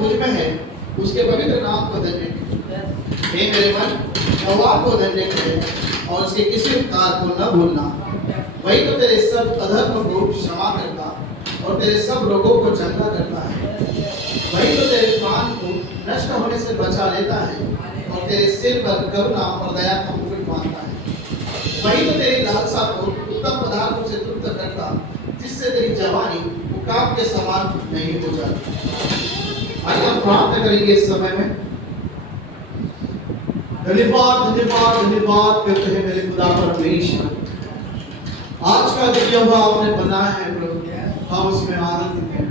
मुझ में है उसके पवित्र नाम को धन्य कर। हे मेरे मन, यहोवा को धन्य कर और उसके किसी उपकार को न भूलना। वही तो तेरे सब अधर्म को क्षमा करता और तेरे सब रोगों को चंगा करता है। वही तो तेरे प्राण को नष्ट होने से बचा लेता है और तेरे सिर पर करुणा और दया का मुकुट बांधता है। वही तो तेरी लालसा को उत्तम पदार्थों से तृप्त करता, जिससे तेरी जवानी उकाब के समान नहीं हो जाती। आइए हम प्रार्थना करेंगे इस समय में। धन्यवाद धन्यवाद धन्यवाद करते हैं मेरे खुदा परमेश्वर। आज का दिन यहोवा आपने बनाया है प्रभु, हम उसमें आनंदित हैं।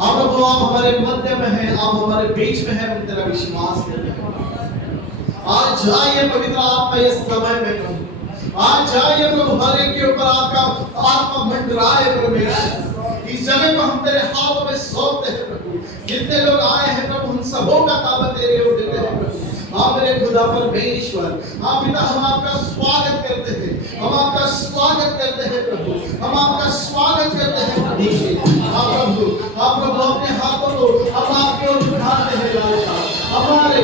आप प्रभु, आप हमारे मध्य में हैं, आप हमारे बीच में हैं, हम तेरा विश्वास करते हैं। आज जाइए पवित्र आत्मा इस समय में प्रभु, आज जाइए प्रभु, हर एक के ऊपर आपका आत्मा मंडराए परमेश्वर। इस जगह को हम तेरे हाथों में सौंपते हैं प्रभु। जितने लोग आए हैं प्रभु, उन सबों का ताबत तेरे ओर देते हैं प्रभु। आप मेरे खुदा परमेश्वर, आप पिता, हम आपका स्वागत करते हैं, हम आपका स्वागत करते हैं प्रभु, हम आपका स्वागत करते हैं प्रभु। आप प्रभु अपने हाथों को हम आपके ओर उठाते हैं राजा। हमारी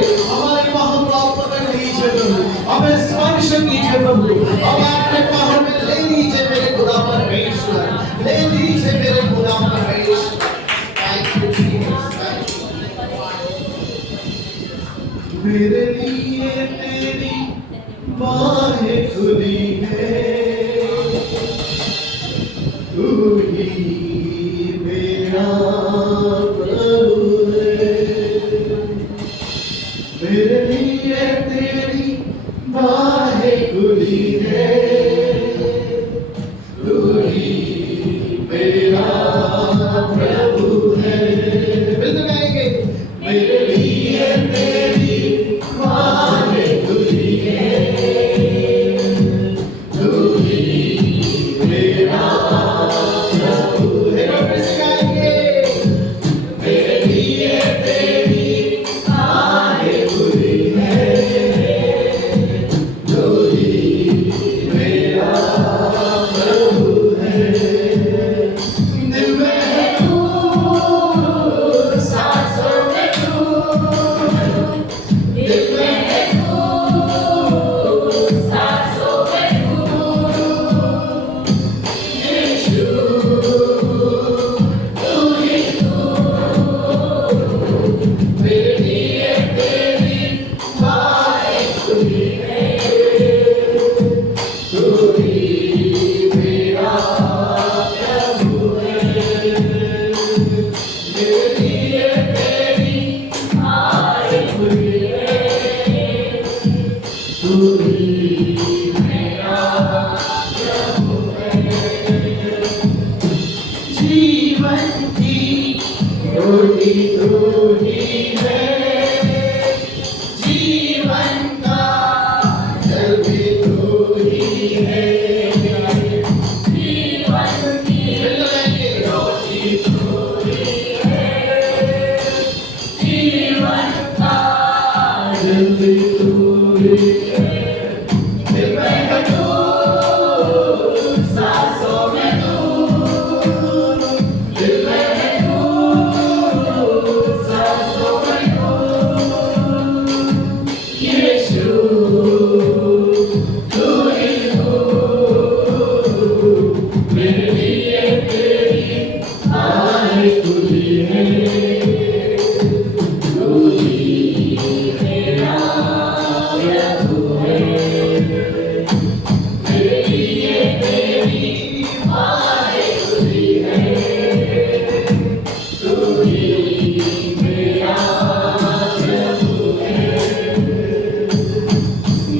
बाहों को आप पकड़ लीजिए प्रभु, हमें स्पर्श कीजिए प्रभु, अब आपने बाहों में ले लीजिए मेरे खुदा परमेश्वर, ले लीजिए मेरे खुदा परमेश्वर। थैंक यू जीसस, मेरे लिए तेरी बाहें खुली है, तू ही मेरा प्रभु है। मेरे लिए तेरी बाहें खुली है, तू ही मेरा प्रभु है। बिल्कुल गाएंगे, मेरे लिए तेरी बाहें खुली है, तू ही मेरा प्रभु है। मेरे लिए तेरी बाहें खुली है, तू ही मेरा प्रभु है। दिल में है तू, सांसों में तू, दिल में है तू, सांसों में तू, यीशु तू ही तू। मेरे लिए तेरी बाहें खुली है, तू ही मेरा प्रभु है। मेरे लिए तेरी बाहें खुली है, तू ही मेरा प्रभु है। जीवन की रोटी तू ही है, जीवन का जल भी तू ही है। जीवन की रोटी तू ही है, जीवन का जल भी तू ही है। दिल में है तू, सांसों में तू, दिल में है तू, सांसों में तू, यीशु तू ही तू। मेरे लिए तेरी बाहें खुली है, तू ही मेरा प्रभु है। मेरे लिए तेरी बाहें खुली है, तू ही मेरा प्रभु है।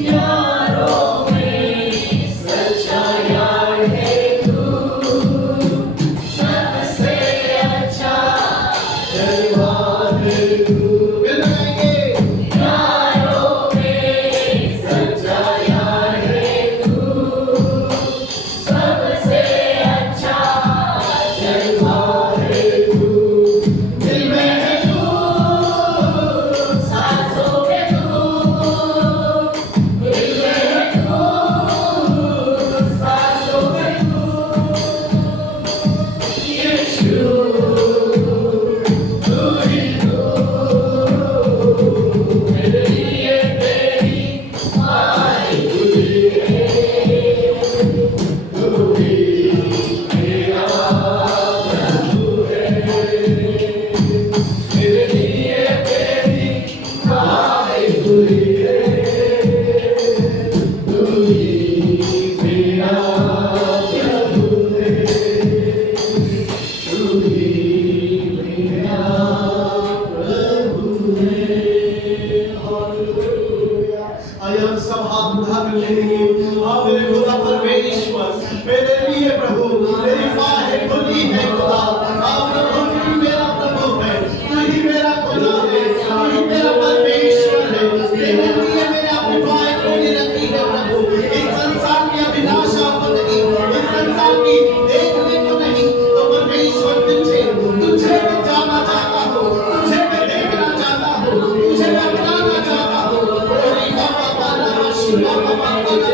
यारों में सच्चा यार है तू, सबसे अच्छा धन्यवाद है तू। यारों में सच्चा यार है तू, सबसे अच्छा धन्यवाद है तू। दिल में है तू, सांसों में तू, दिल में है तू, सांसों में तू, यीशु तू ही मेरे लिए तेरी दुआएं हुई है, तू ही मेरा प्रभु है, तू ही मेरा प्रभु है। हालेलुया। आइए हम सब हाथ उठा कर लेंगे। हाँ मेरे खुदा परमेश्वर, मेरे लिए प्रभु, मेरी बाहें खुली है खुदा। हाँ प्रभु, तू ही मेरा प्रभु है, तू ही मेरा खुदा है, तू ही मेरा परमेश्वर है। तेरे लिए मैंने अपनी बाहें खोली रखी है प्रभु। इस संसार की अभिलाषा को नहीं, इस संसार की देखने को नहीं, तो परमेश्वर तुझे मैं जाना चाहता हूँ, तुझे मैं देखना चाहता हूँ, तुझे मैं अपनाना चाहता हूँ। ओरी बाबा बाला शिवा बाबा बाला,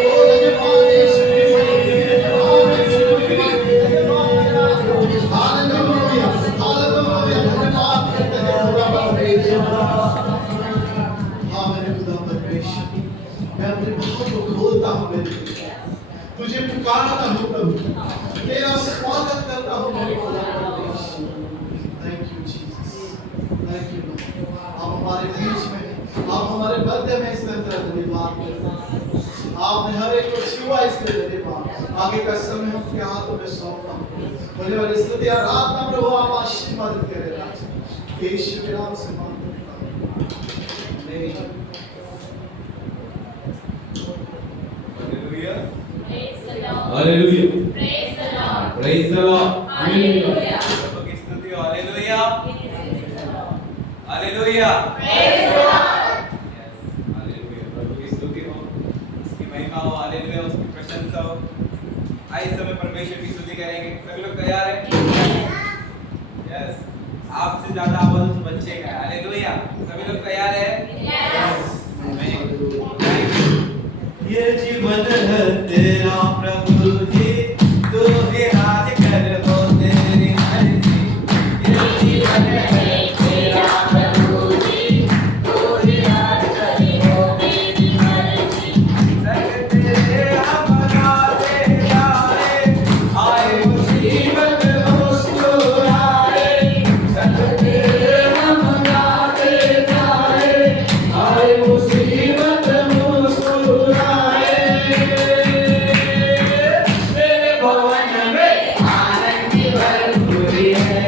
ओ लगे पादेश में हालेलुया, हालेलुया, धन्यवाद करते हैं खुदा परमेश्वर। हाँ मेरे खुदा परमेश्वर, मैं अपने भाव को खोलता हूँ मेरे खुदा, तुझे पुकारता हूँ प्रभु, तेरा स्वागत करता हूँ मेरे खुदा परमेश्वर। Thank you Jesus, thank you Lord. आप हमारे बीच में, आप हमारे मध्य में इस तरह धन्यवाद करते हैं। आपने हर एक को छुआ इसलिए धन्यवाद। आगे का समय हम आपके हाथों में सौंपता हूँ। होने वाली स्तुति आराधना प्रभु आप आशीर्वाद करें राजा, यीशु के नाम से मांगता हूँ। आमीन। Hallelujah. Praise the Lord. Praise the Lord. Hallelujah. प्रभु की स्तुति हो, hallelujah. Hallelujah. Praise the Lord. Yes, hallelujah. प्रभु की स्तुति हो, उसकी महिमा हो, हालेलुया, उसकी प्रशंसा हो। आइए इस समय परमेश्वर की स्तुति करेंगे। सभी लोग तैयार हैं? Yes. आपसे ज्यादा आवाज उस बच्चे का है। हालेलुया। सभी लोग तैयार हैं? Yes. ये जीवन है तेरा प्रभु जी, तू ही राज कर हो तेरी मर्जी। ये जीवन है तेरा प्रभु जी, तू ही राज कर हो तेरी मर्जी। संग तेरे हम गाते जाए, आए मुसीबत मुस्कुराए। संग तेरे हम गाते जाए, आए मुसीबत मुस्कुराए। मेरे भवन में आनंद की भरपूरी है।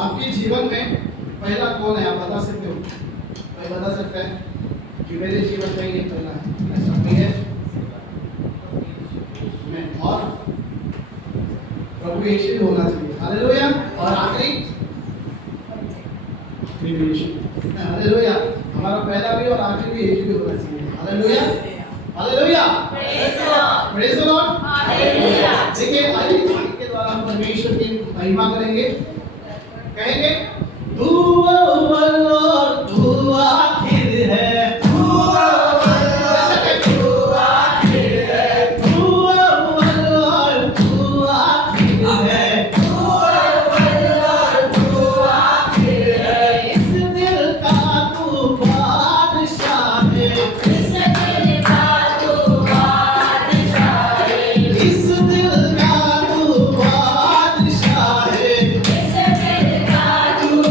आपके जीवन में पहला कौन है? आप बता सकते हो? कोई बता सकता है कि मेरे जीवन में ये पहला है? ऐसा कोई है? मैं और प्रभु यीशु होना चाहिए। हालेलुया। और आखिरी प्रभु यीशु। हालेलुया। हमारा पहला भी और आखिरी भी यीशु भी होना चाहिए। Hallelujah. Hallelujah. Praise the Lord. Praise the Lord. Hallelujah. देखिए आइए गीत के द्वारा हम परमेश्वर की महिमा करेंगे। कहेंगे तू अव्वल और तू आखिर है, तू अव्वल तू आखिर है, तू अव्वल और तू आखिर है, तू अव्वल और तू आखिर है। इस दिल का तू बादशाह है, इस दिल का तू बादशाह है, इस दिल का तू बादशाह है, इस दिल का तू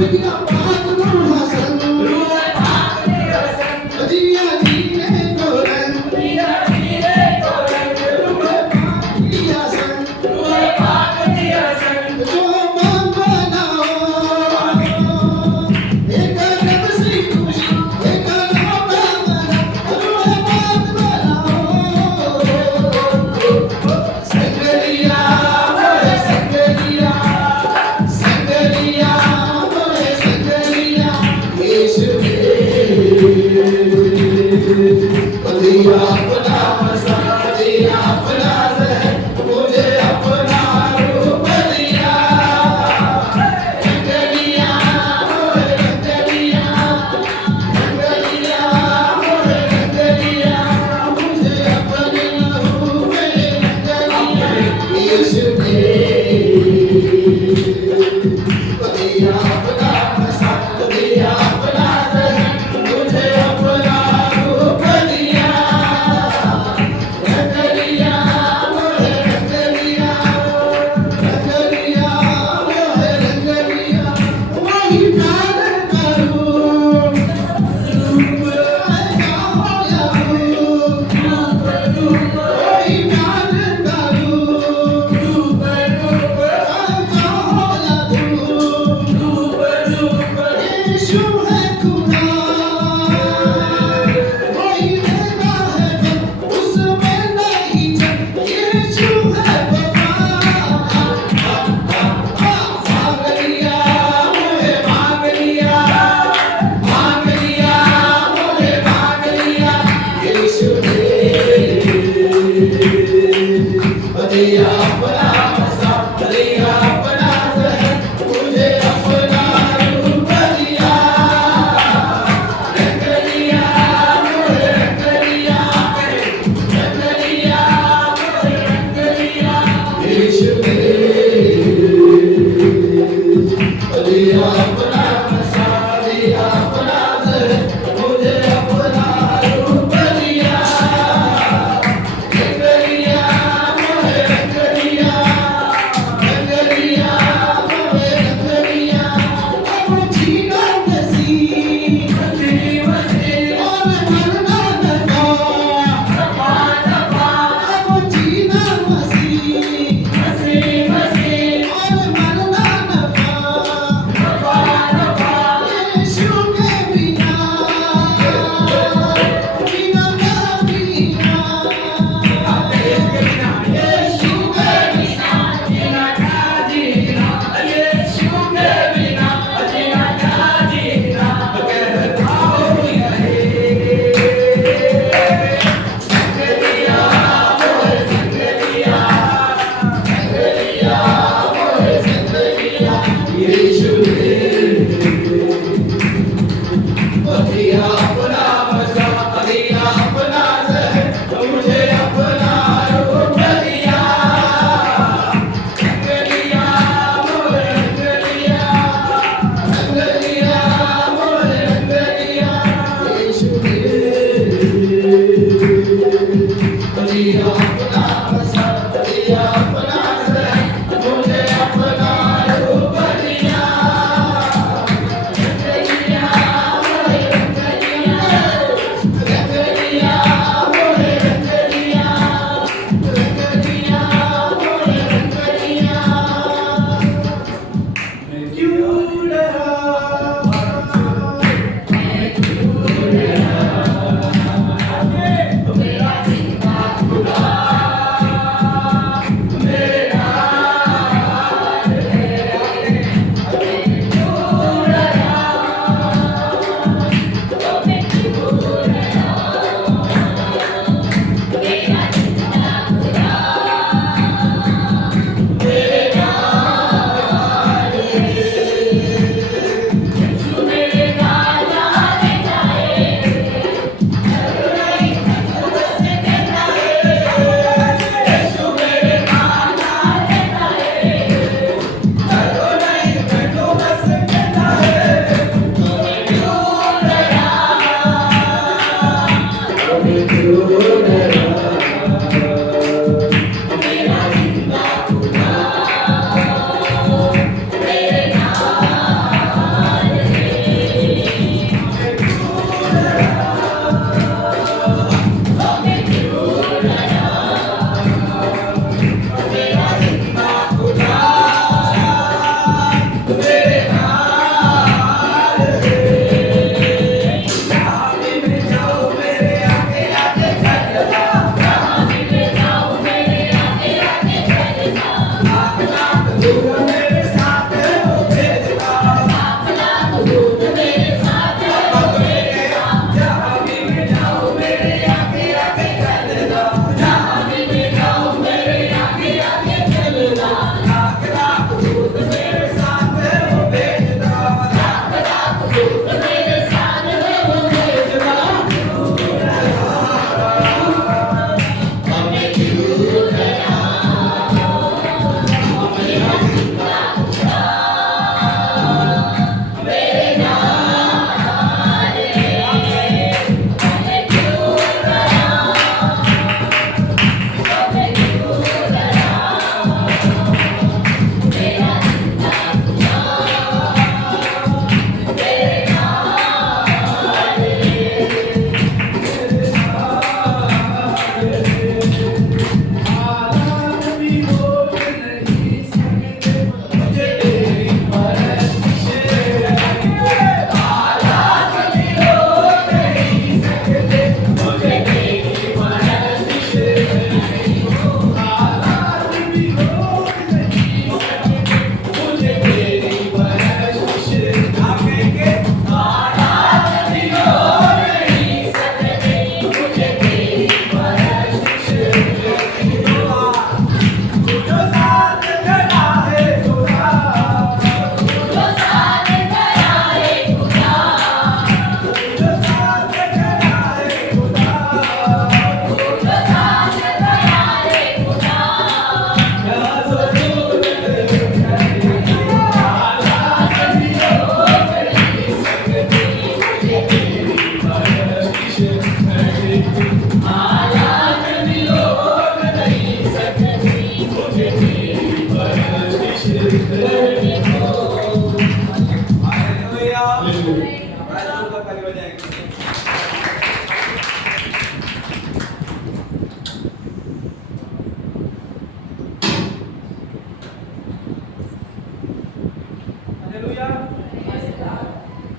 जिया पाक रूह हसन रूह पाक तेरा संग जिया जीने को रंग जिया जीने को रंग रूह पाक जिया संग रूह पाक तेरा संग जो मान बनाओ एक रब से खुशी एक नाम बना रूह पाक बनाओ संगरिया मोरे संगरिया संगरिया मोरे संगरिया यीशु दिया अपना मसा दिया अपना जहर मुझे अपना रूप दिया रंगलिया मोरे रंगलिया रंगलिया मोरे रंगलिया मुझे अपने रूप में रंगलिया यीशु दिया अपना मसा दिया अपना जहर मुझे अपना रूप दिया रंगलिया मोरे रंगलिया रंगलिया मोरे रंगलिया वही प्यार करूं रूप आया रूप रूप वही प्यार करूं रूप रूप आया रूप रूप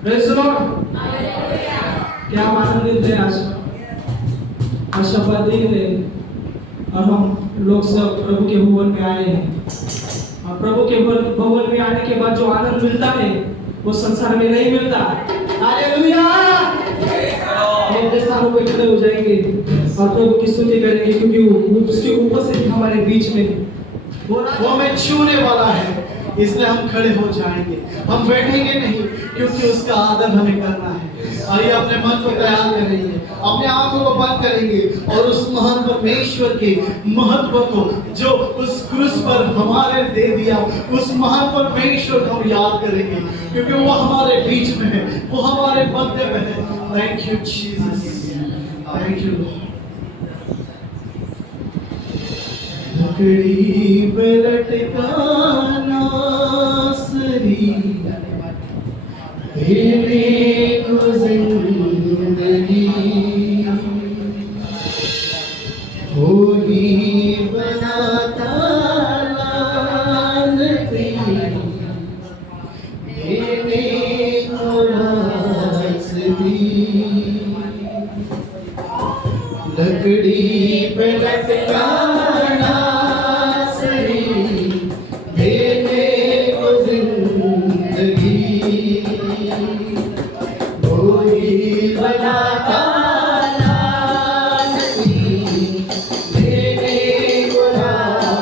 प्रेज़ द लॉर्ड। क्या हम आनंदित हैं आज आशा दिन है और हम लोग सब प्रभु के भवन में आए हैं। और प्रभु के भवन में आने के बाद जो आनंद मिलता है वो संसार में नहीं मिलता। हालेलुया। हम अपने स्थानों पे खड़े हो जाएंगे और प्रभु की स्तुति करेंगे क्योंकि वो उसकी उपस्थिति हमारे बीच में वो हमें छूने वाला है, इसलिए हम खड़े हो जाएंगे। हम बैठेंगे नहीं क्योंकि उसका आदर हमें करना है। आइए अपने मन को तैयार करेंगे, अपने आंखों को बंद करेंगे और उस महान परमेश्वर के महत्व को जो उस क्रूस पर हमारे दे दिया, उस महान परमेश्वर को हम याद करेंगे क्योंकि वो हमारे बीच में है, वो हमारे मध्य में है। Thank you Jesus, thank you Lord. लकड़ी पे लटकाना सरी देने को जिंदगी होगी बनाता लानती देने को रास्ती लकड़ी पे लटकाना सरी देने को जिंदगी वही बनाता लानती देने को रास्ती।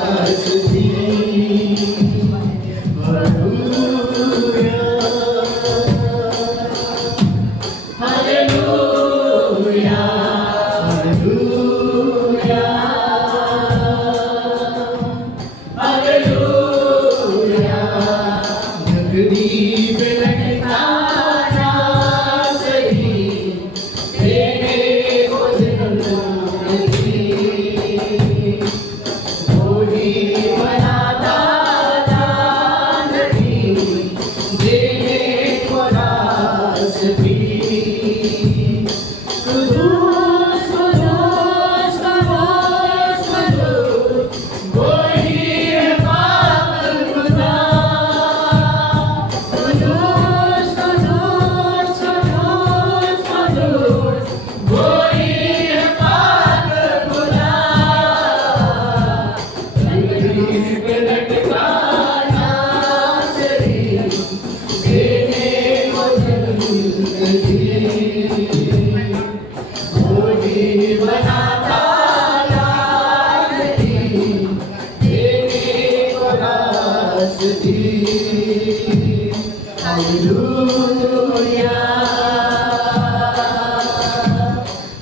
हालेलुया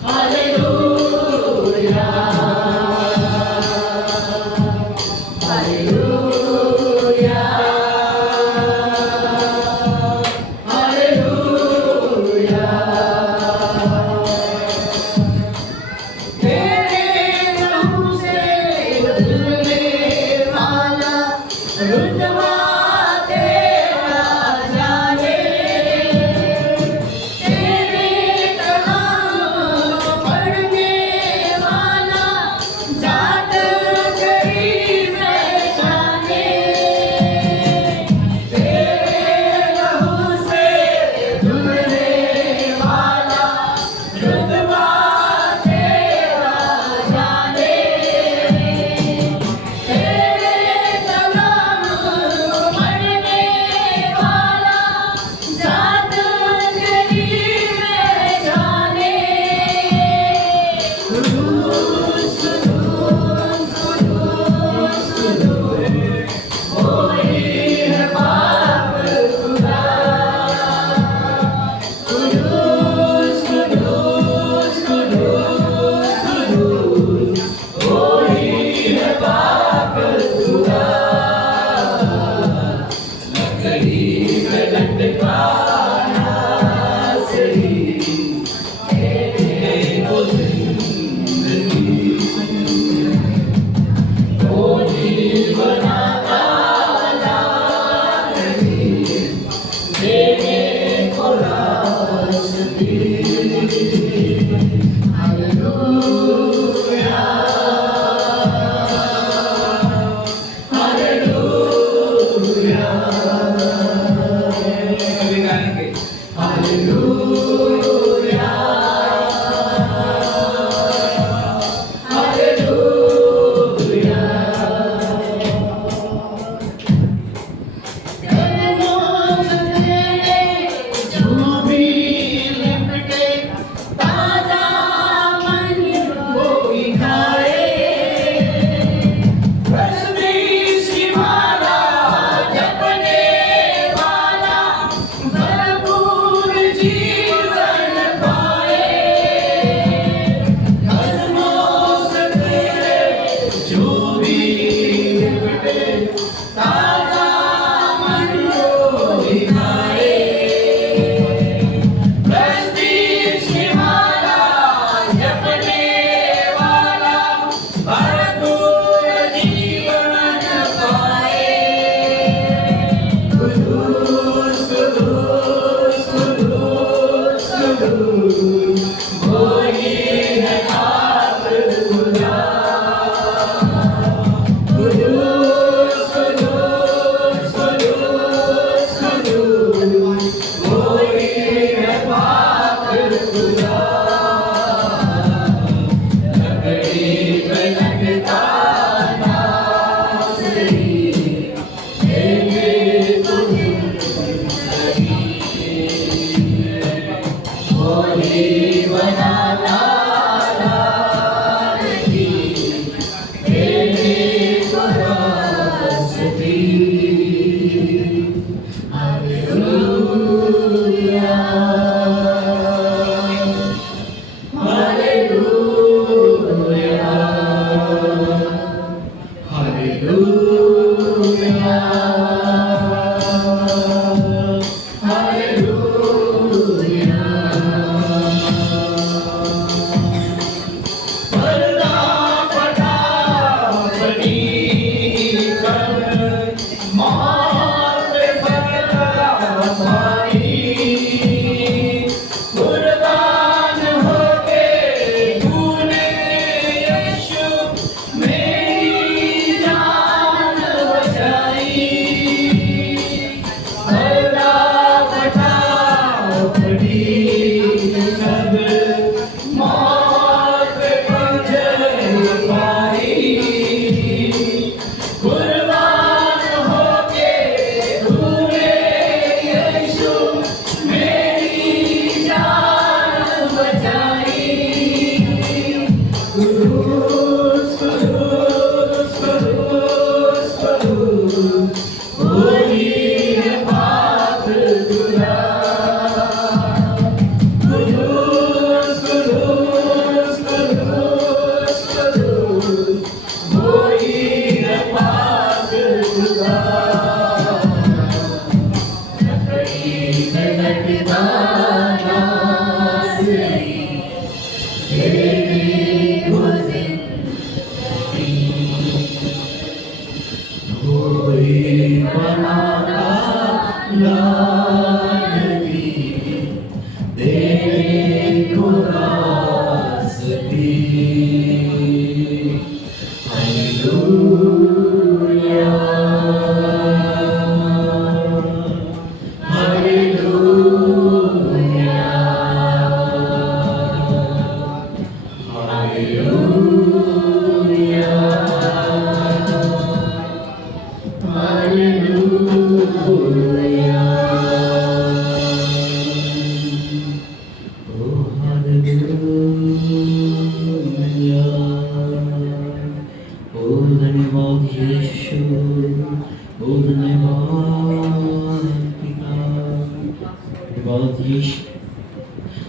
हालेलुया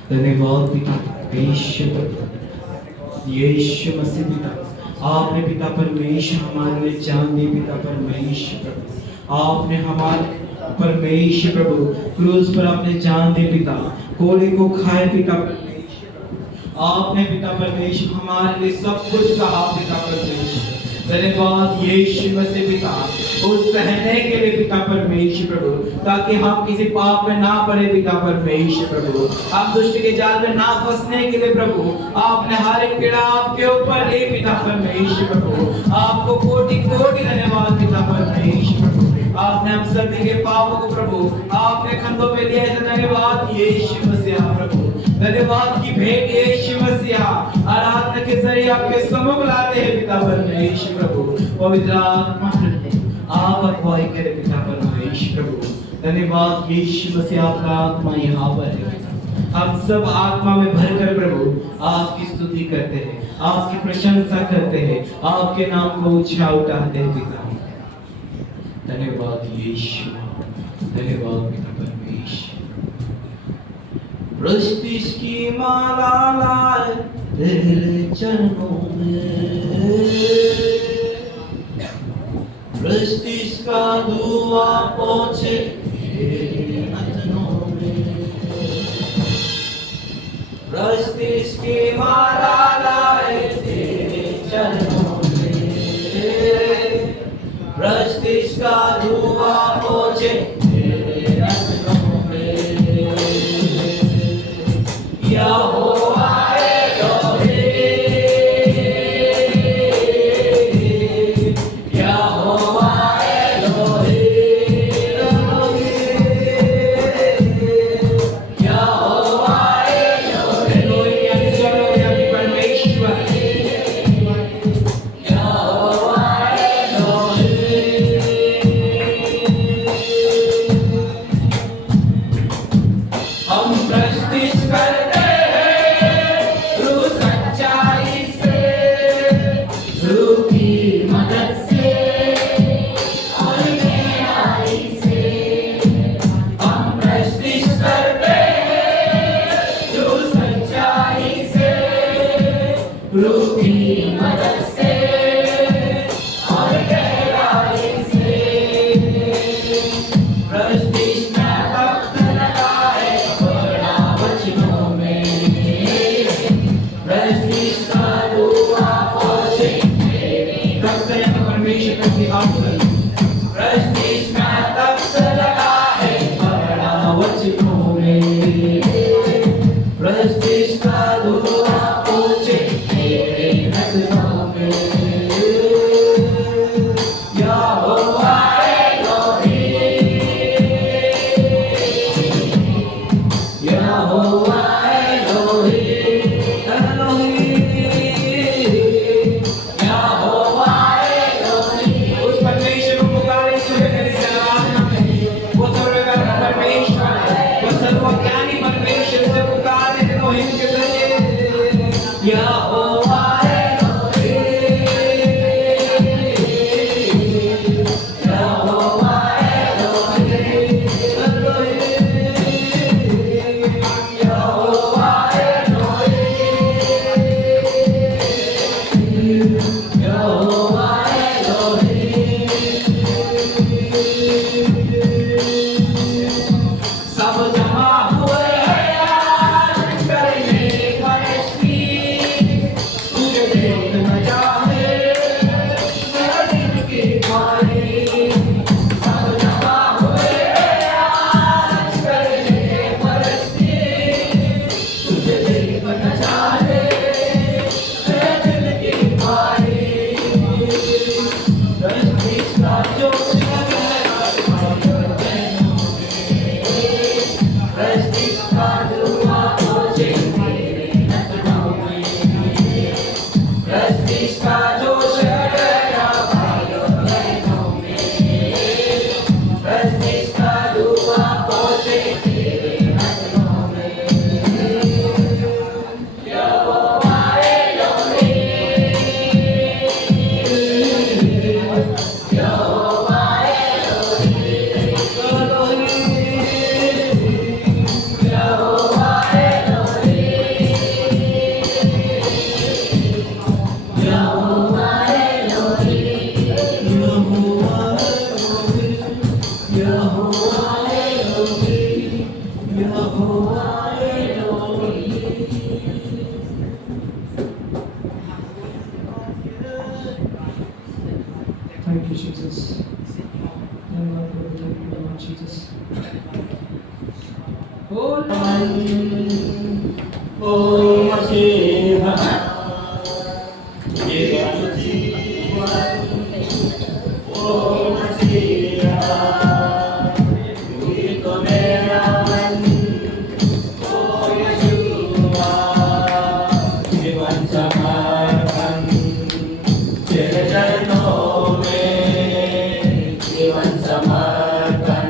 धन्यवाद पिता यीशु मसीह पिता, आपने पिता परमेश्वर हमारे लिए जान दी पिता परमेश्वर प्रभु, आपने हमारे परमेश्वर प्रभु क्रूस पर आपने जान दी पिता, कोड़े को खाए पिता परमेश्वर, आपने पिता परमेश्वर हमारे लिए सब कुछ कहा पिता परमेश्वर। धन्यवाद यीशु मसीह पिता, उस सहने के लिए पिता परमेश्वर प्रभु, ताकि हम किसी पाप में ना पड़े पिता परमेश्वर प्रभु, हम दुष्ट के जाल में ना फंसने के लिए प्रभु, आपने हर एक पीड़ा आपके ऊपर ले पिता परमेश्वर प्रभु, आपको कोटि कोटि धन्यवाद पिता परमेश्वर प्रभु, आपने हम सभी के पापों को प्रभु आपने कंधों पे लिया है। धन्यवाद यीशु मसीह प्रभु, धन्यवाद की भेंट यीशु मसीह आराधना के जरिए आपके सम्मुख लाते हैं पिता परमेश्वर प्रभु। पवित्र आत्मा आप अगुवाई करें पिता परमेश्वर प्रभु, धन्यवाद यीशु मसीह आपका आत्मा यहाँ पर है, हम सब आत्मा में भरकर प्रभु आपकी स्तुति करते हैं, आपकी प्रशंसा करते हैं, आपके नाम को ऊंचा उठाते हैं पिता। धन्यवाद यीशु, धन्यवाद पिता परमेश्वर। प्रस्तिश की माला लाए तेरे चरणों में, प्रस्तिश का दुआ पहुंचे तेरे नथनों में, प्रस्तिश की माला लाए तेरे चरणों में, प्रस्तिश का दुआ पहुंचे तेरे नथनों में, यहोवा क्रूस की मदद से और गहराई से प्रस्तिष्ठ भक्त लगाए बड़ा वचनों में प्रस्तिष्ठ का दुआ पहुंचे तख्त परमेश्वर की आज्ञा प्रस्तिष्ठ तख्त लगाए बड़ा वचनों में प्रस्तिष्ठ का दुआ पहुंचे तेरे नजरों में यहोवा एलोही यहोवा एलोही यहोवा एलोही उस परमेश्वर को पुकारे सुबह के इस आराधना में वो सर्वव्यापी परमेश्वर वो सर्वज्ञानी परमेश्वर से पुकारे एलोहिम के जरिए यहोवा एलोही यहोवा एलोही यहोवा एलोही यहोवा एलोही सब जमा हुए हैं आज करने फरिश्ती तुझे देखना चाहे मेरा दिल की ख्वाहिश सब जमा हुए हैं आज करने फरिश्ती तुझे देखना चाहे मेरा दिल की ख्वाहिश रजनीश का जोश प्रस्तिष्ठ का दुआ पहुंचे तेरे नजरों में प्रस्तिष्ठ का जोश गया भाइयों बहनों में प्रस्तिष्ठ का दुआ पहुंचे तेरे नजरों में यहोवा एलोही यहोवा एलोही यहोवा एलोही यहोवा एलोही यहोवा एलोही यहोवा एलोही Thank you, Jesus. Thank you, Lord Jesus. ओ मसीहा ओ मसीहा तू ही तो मेरा मन ओ यहोवा जीवन समर्पण तेरे चरणों में जीवन समर्पण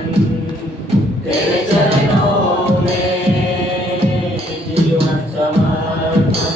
तेरे चरणों में जीवन समर्पण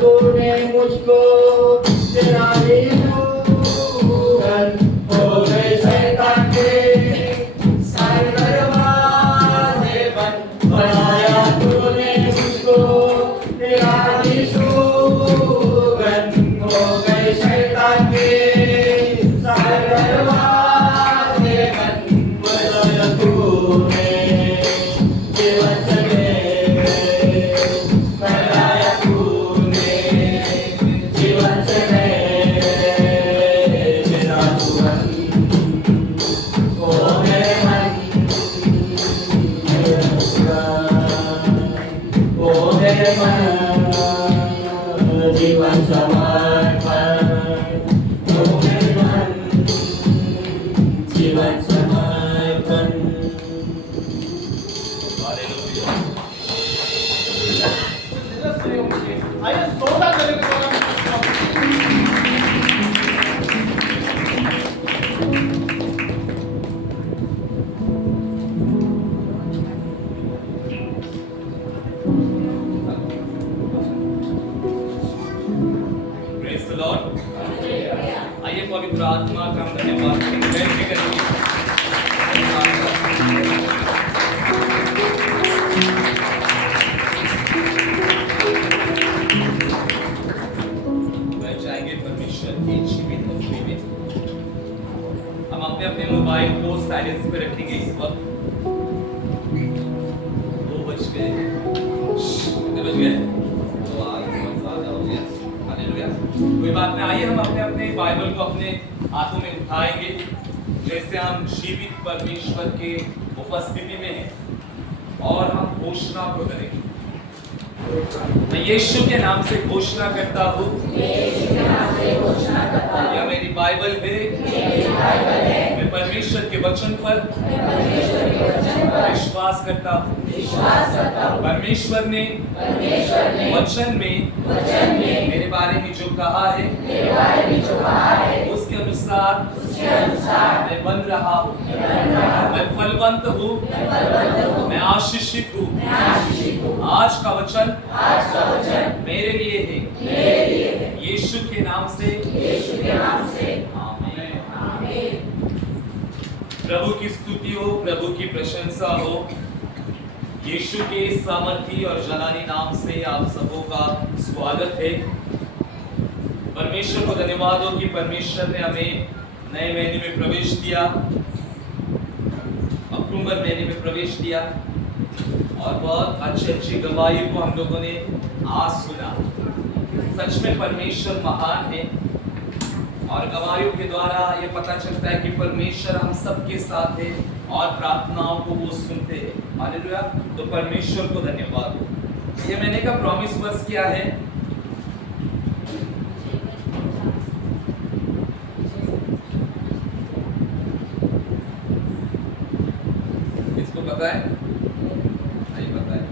तूने मुझको तेरा ही दूरन हो गए शैतान के सारे दरवाजे बंद बनाया तूने मुझको तेरा ही दूरन हो गए शैतान के सारे दरवाजे बंद बनाया तूने जीवन से बनाया तूने जीवन से मेरा सुगंध ओ मेरे मन मेरा सुगंध ओ मेरे मन जीवन समर्पण ओ मेरे मन जीवन समर्पण आइए सोचा करेंगे Praise the Lord. आइए पवित्र आत्मा का हम धन्यवाद करेंगे। बैठ के बैठ जाएंगे परमेश्वर की जीवित तस्वीर में। हम अपने अपने मोबाइल को साइलेंस पे रखेंगे इस वक्त। 2 बज गए। कितने बज गए? तो आज बहुत ज़्यादा हो गया। हालेलुया। कोई बात नहीं, आइए हम अपने अपने बाइबल को अपने हाथों में उठाएंगे जैसे हम जीवित परमेश्वर के उपस्थिति में हैं और हम घोषणा को करेंगे। मैं यीशु के नाम से घोषणा करता हूँ, यह मेरी बाइबल है, मैं परमेश्वर के वचन पर विश्वास करता हूँ। परमेश्वर ने वचन में मेरे बारे में जो कहा है उसके अनुसार मैं बन रहा हूँ, मैं फलवंत हूँ, मैं आशीषित हूँ। आज का वचन मेरे लिए है, यीशु के नाम से आमीन। प्रभु की स्तुति हो, प्रभु की प्रशंसा हो। यीशु के सामर्थी और जलानी नाम से आप सबों का स्वागत है। परमेश्वर को धन्यवाद हो कि परमेश्वर ने हमें नए महीने में प्रवेश दिया, अक्टूबर महीने में प्रवेश दिया और बहुत अच्छी गवाही को हम लोगों ने आज सुना। सच में परमेश्वर महान है और गवाहियों के द्वारा ये पता चलता है कि परमेश्वर हम सबके साथ है और प्रार्थनाओं को वो सुनते हैं। हालेलुया। तो परमेश्वर को धन्यवाद। ये महीने का प्रॉमिस वर्स क्या है? किसको पता है? नहीं पता है?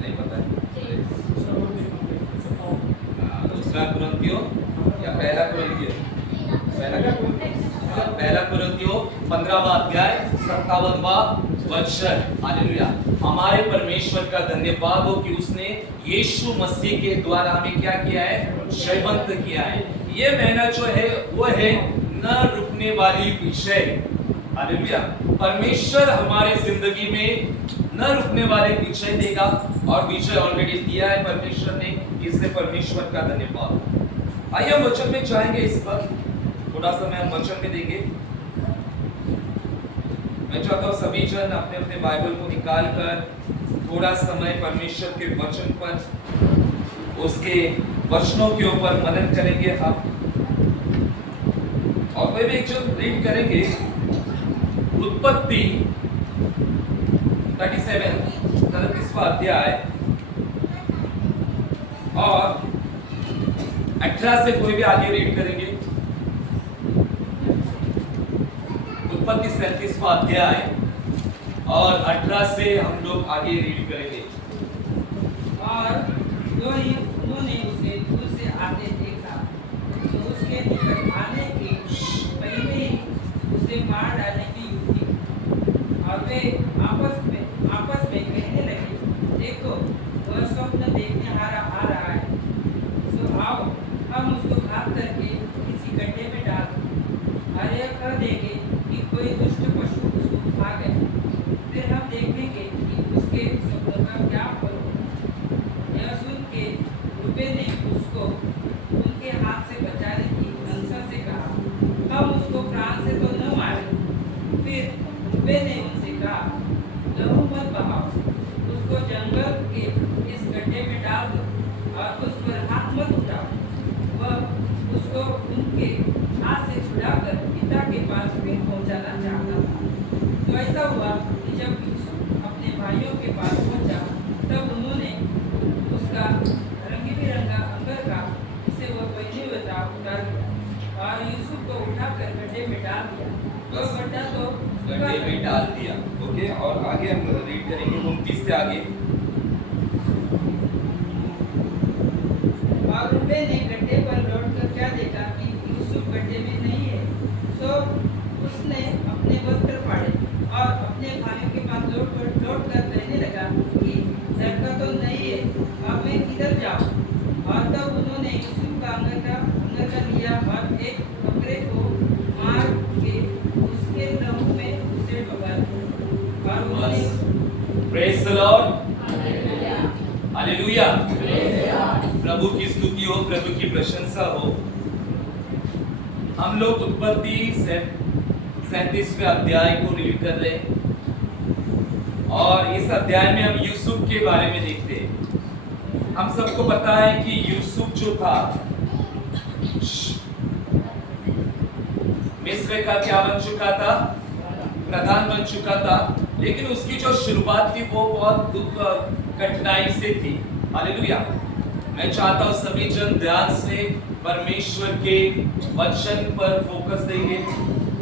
नहीं पता है? दूसरा कुरिन्थियों या पहला कुरिन्थियों? पहला कुरिन्थियों 15वां अध्याय 57वां वचन। हालेलुया। हमारे परमेश्वर का धन्यवाद हो कि उसने यीशु मसीह के द्वारा हमें क्या किया है? जयवंत किया है। ये महीना जो है वो है न रुकने वाली विजय। हालेलुया। परमेश्वर हमारे जिंदगी में न रुकने वाले विजय देगा और विजय ऑलरेडी दिया है परमेश्वर ने, इसलिए परमेश्वर का धन्यवाद। आइए हम वचन में जाएंगे। इस वक्त थोड़ा समय हम वचन में देंगे। मैं चाहता हूँ सभी जन अपने अपने बाइबल को निकाल कर थोड़ा समय परमेश्वर के वचन पर, उसके वचनों के ऊपर मनन करेंगे हम। और वे भी एक जो रीड करेंगे उत्पत्ति 37वां अध्याय और 18 से कोई भी आगे रीड करेंगे। उत्पत्ति 37वां अध्याय और 18 से हम लोग आगे रीड करेंगे। और उन्होंने उसे दूर से आते देखा तो उसके निकट आने के पहले ही उसे मार डालने की युक्ति, और वे आपस में कहने लगे, देखो वह स्वप्न देखने रूबेन ने उनसे कहा, लहू मत बहाओ, उसको जंगल के इस गड्ढे में डाल दो और उस पर हाथ मत उठाओ। वह उसको उनके हाथ से छुड़ाकर पिता के पास फिर पहुंचाना चाहता था। तो ऐसा हुआ कि जब यूसुफ अपने भाइयों के पास पहुंचा, तब उन्होंने उसका रंगी बिरंगा अंगरखा जिसे वह पहने हुए था उतार दिया और यूसुफ को उठाकर गड्ढे में डाल दिया। वह गड्ढा तो गड्ढे में डाल दिया। ओके, और आगे हम रीड करेंगे 29 से आगे। और रूबेन ने गड्ढे पर लौटकर क्या देखा कि यूसुफ गड्ढे में नहीं है। सो उसने अपने वस्त्र फाड़े और अपने भाइयों के पास लौटकर कहने लगा कि लड़का तो नहीं है, अब मैं किधर जाऊं? और तब उन्होंने यूसुफ का अंगरखा लिया और एक बकरे को मार के उसके लहू में उसे डुबा दिया। और उन्होंने प्रेज द लॉर्ड, हालेलुया। प्रभु की स्तुति हो, प्रभु की प्रशंसा हो। हम लोग उत्पत्ति 37वें अध्याय को रीड कर रहे हैं और इस अध्याय में हम यूसुफ के बारे में देखते हैं। हम सबको पता है कि यूसुफ जो था मिस्र का क्या बन चुका था? प्रधान बन चुका था। लेकिन उसकी जो शुरुआत थी वो बहुत दुख कठिनाई से थी। हालेलुया। मैं चाहता हूँ सभी जन ध्यान से परमेश्वर के वचन पर फोकस देंगे,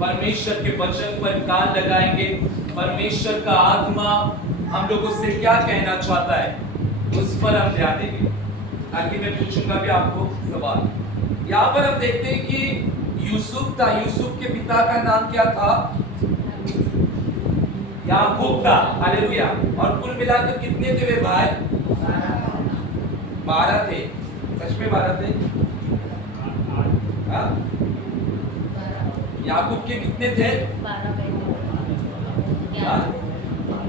परमेश्वर के वचन पर कान लगाएंगे। परमेश्वर का आत्मा हम लोगों से क्या कहना चाहता है उस पर हम ध्यान देंगे। ताकि मैं पूछूंगा भी आपको सवाल। यहाँ पर हम देखते हैं कि यूसुफ था। यूसुफ के पिता का नाम क्या था? याकूब था। हालेलुया। और कुल मिलाकर कितने थे वे भाई? 12 थे। सच में 12 थे? हाँ? याकूब के कितने थे? 12 बेटे। हाँ?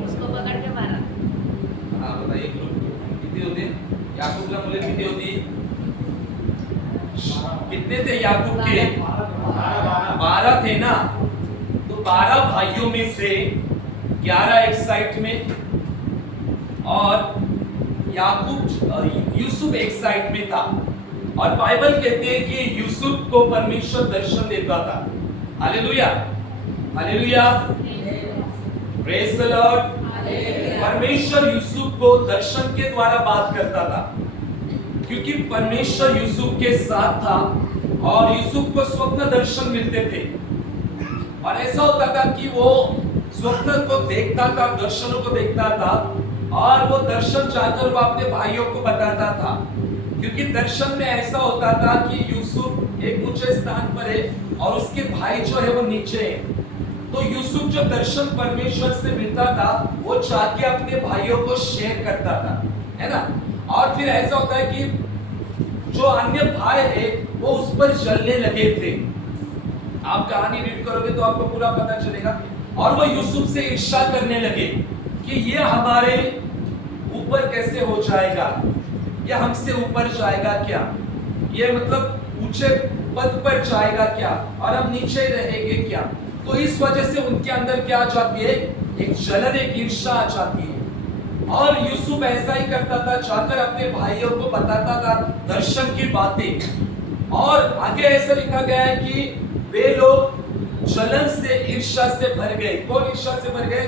उसको पकड़ के 12। हाँ बताइए कितने होते? याकूब का मूल्य कितने होती? कितने थे याकूब के? 12 थे ना। तो 12 भाइयों में से 11 एक साइड में और यूसुफ एक साइड में था। और बाइबल कहते हैं कि यूसुफ को परमेश्वर दर्शन देता था। Hallelujah, hallelujah, praise the Lord. परमेश्वर यूसुफ को दर्शन के द्वारा बात करता था, क्योंकि परमेश्वर यूसुफ के साथ था और यूसुफ को स्वप्न दर्शन मिलते थे। और ऐसा होता था कि वो स्वप्न को देखता था, दर्शनों को देखता था और वो दर्शन जाकर वो अपने भाइयों को बताता था। क्योंकि दर्शन में ऐसा होता था कि यूसुफ एक ऊंचे स्थान पर है और उसके भाई जो है वो नीचे है। तो यूसुफ जो दर्शन परमेश्वर से मिलता था वो जाके अपने भाइयों को शेयर करता था, है ना। और फिर ऐसा होता है कि जो अन्य भाई है वो उस पर जलने लगे थे। आप कहानी रीड करोगे तो आपको पूरा पता चलेगा। और वो यूसुफ से ईर्ष्या करने लगे कि ये हमारे ऊपर कैसे हो जाएगा, ये हमसे ऊपर जाएगा क्या, ये मतलब ऊंचे पद पर जाएगा क्या और हम नीचे रहेंगे क्या। तो इस वजह से उनके अंदर क्या आ जाती है? एक जलन, एक ईर्ष्या आ जाती है। और यूसुफ ऐसा ही करता था, जाकर अपने भाइयों को बताता था दर्शन की बातें। और आगे ऐसा लिखा गया है कि वे लोग जलन से, ईर्ष्या से भर गए। कौन ईर्ष्या से भर गए?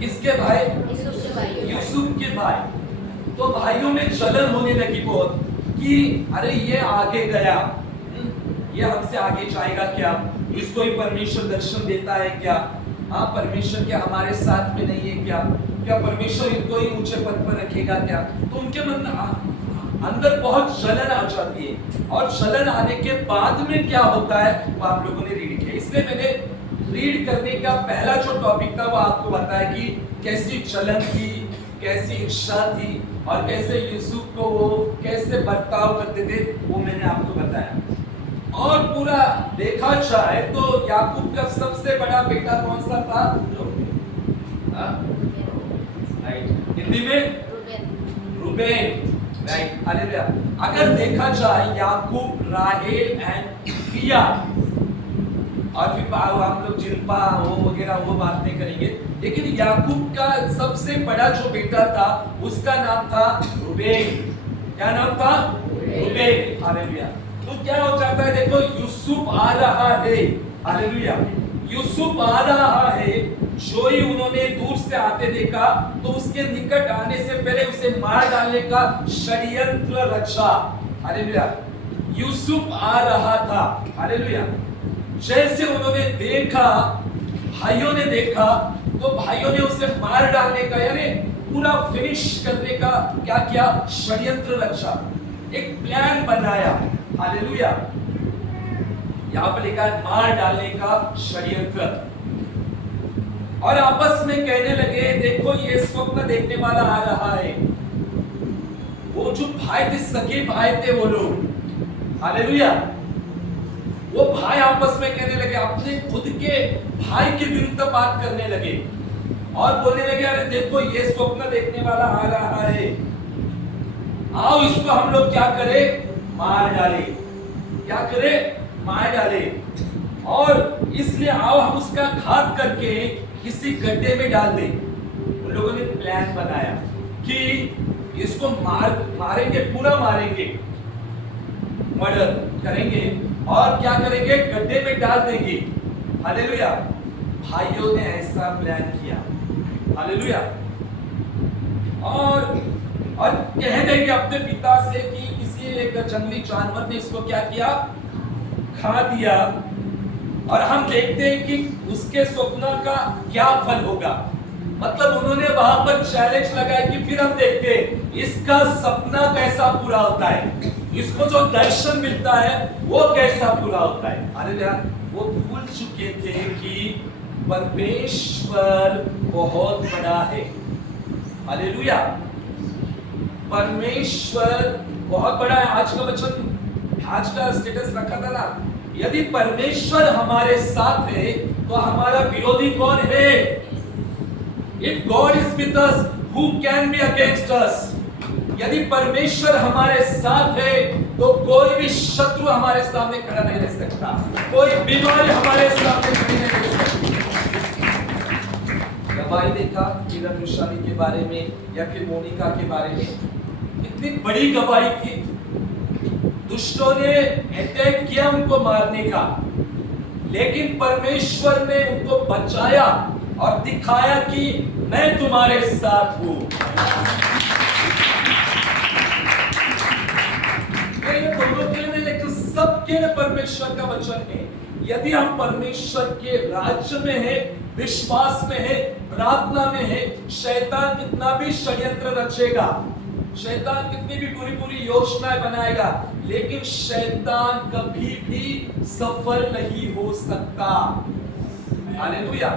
किसके भाई? यूसुफ के भाई। तो भाइयों में जलन होने लगी बहुत कि अरे ये आगे गया, ये हमसे आगे जाएगा क्या, इसको ही परमेश्वर दर्शन देता है क्या, हाँ परमेश्वर क्या हमारे साथ में नहीं है क्या, क्या परमेश्वर इनको ही ऊंचे पद पर रखेगा क्या। तो उनके मन अंदर बहुत जलन आ जाती है। और जलन आने के बाद में क्या होता है वो आप लोगों ने रीड किया। इसलिए मैंने रीड करने का पहला जो टॉपिक था वो आपको बताया कि कैसी जलन थी, कैसी इच्छा थी और कैसे यूसुफ को वो कैसे बर्ताव करते थे, वो मैंने आपको बताया। और पूरा देखा जाए तो याकूब का सबसे बड़ा बेटा कौन सा था? हिंदी में रूबेन, राइट, हालेलुया। अगर देखा जाए याकूब, राहेल एंड लिया, और फिर हम लोग जिल्पा वो वगैरह वो बात नहीं करेंगे। लेकिन याकूब का सबसे बड़ा जो बेटा था उसका नाम था रूबेन। क्या नाम था? रूबेन। हालेलुया। तो क्या हो जाता है, देखो यूसुफ आ रहा है। हालेलुया। यूसुफ आ रहा है, जो ही उन्होंने दूर से आते देखा तो उसके निकट आने से पहले उसे मार डालने का षड्यंत्र रचा। हालेलुया। यूसुफ आ रहा था। हालेलुया। जैसे उन्होंने देखा, भाइयों ने देखा, तो भाइयों ने उसे मार डालने का यानी पूरा फिनिश करने का क्या किया? षड्यंत्र रचा, एक प्लान बनाया। हालेलुया। यहां पर लिखा है मार डालने का षड्यंत्र। और आपस में कहने लगे, देखो ये स्वप्न देखने वाला आ रहा है। वो जो भाई थे, सगे भाई थे वो लोग। हालेलुया। वो भाई आपस में कहने लगे, अपने खुद के भाई के विरुद्ध बात करने लगे और बोलने लगे, अरे देखो ये स्वप्न देखने वाला आ रहा है, आओ इसको हम लोग क्या करें? मार डाले। क्या करें? मार डाले। और इसलिए आओ हम उसका घात करके किसी गड्ढे में डाल दें। उन लोगों ने प्लान बनाया कि इसको मारेंगे, पूरा मारेंगे, मर्डर करेंगे और क्या करेंगे? गड्ढे में डाल देंगे। हालेलुया। भाइयों ने ऐसा प्लान किया। हालेलुया। और कह देंगे अपने पिता से कि किसी एक जंगली जानवर ने इसको क्या किया? खा दिया। और हम देखते हैं कि उसके स्वप्न का क्या फल होगा। मतलब उन्होंने वहां पर चैलेंज लगाया कि फिर हम देखते हैं इसका सपना कैसा पूरा होता है, इसको जो दर्शन मिलता है वो कैसा पूरा होता है। हालेलुया। वो भूल चुके थे कि परमेश्वर बहुत बड़ा है। हालेलुया। परमेश्वर बहुत बड़ा है। आज का वचन, आज का स्टेटस रखा था ना, यदि परमेश्वर हमारे साथ है तो हमारा विरोधी कौन है? If God is with us, who can be against us? यदि परमेश्वर हमारे साथ है तो कोई भी शत्रु हमारे सामने खड़ा नहीं रह सकता, कोई बीमारी हमारे सामने खड़ी नहीं रह सकती। गवाही देखा किरण रुशानी के बारे में या फिर मोनिका के बारे में, इतनी बड़ी गवाही थी। दुष्टों ने अटैक किया उनको मारने का, लेकिन परमेश्वर ने उनको बचाया और दिखाया कि मैं तुम्हारे साथ हूं। दोनों के लिए, लेकिन सबके लिए परमेश्वर का वचन है। यदि हम परमेश्वर के राज्य में है, विश्वास में है, प्रार्थना में है, शैतान कितना भी षड्यंत्र रचेगा, शैतान कितनी भी बुरी बुरी योजनाएं बनाएगा, लेकिन शैतान कभी भी सफल नहीं हो सकता। हालेलुया।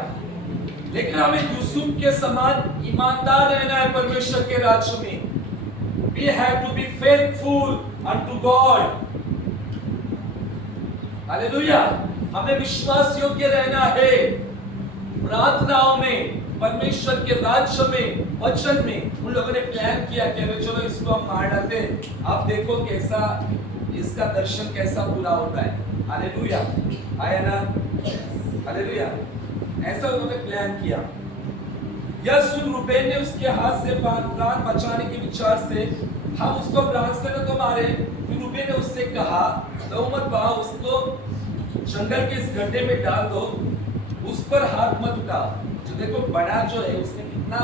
लेकिन हमें यूसुफ के समान ईमानदार रहना है परमेश्वर के राज्य में। We have to be faithful unto God. Hallelujah. हमें विश्वास योग्य रहना है प्रार्थनाओं में, परमेश्वर के राज्य में, वचन में। उन लोगों ने प्लान किया कि चलो इसको हम मार डालते हैं, आप देखो कैसा इसका दर्शन कैसा पूरा होता है। हालेलुया। आया ना? हालेलुया। ऐसा उन्होंने प्लान किया। यह सुन रूबेन ने उसके हाथ से प्राण बचाने के विचार से, हम उसको प्राण से न तो मारे। फिर रूबेन ने उससे कहा, लो मत बहाओ, उसको जंगल के इस गड्ढे में डाल दो, उस पर हाथ मत उठाओ। जो देखो बड़ा जो है उसने कितना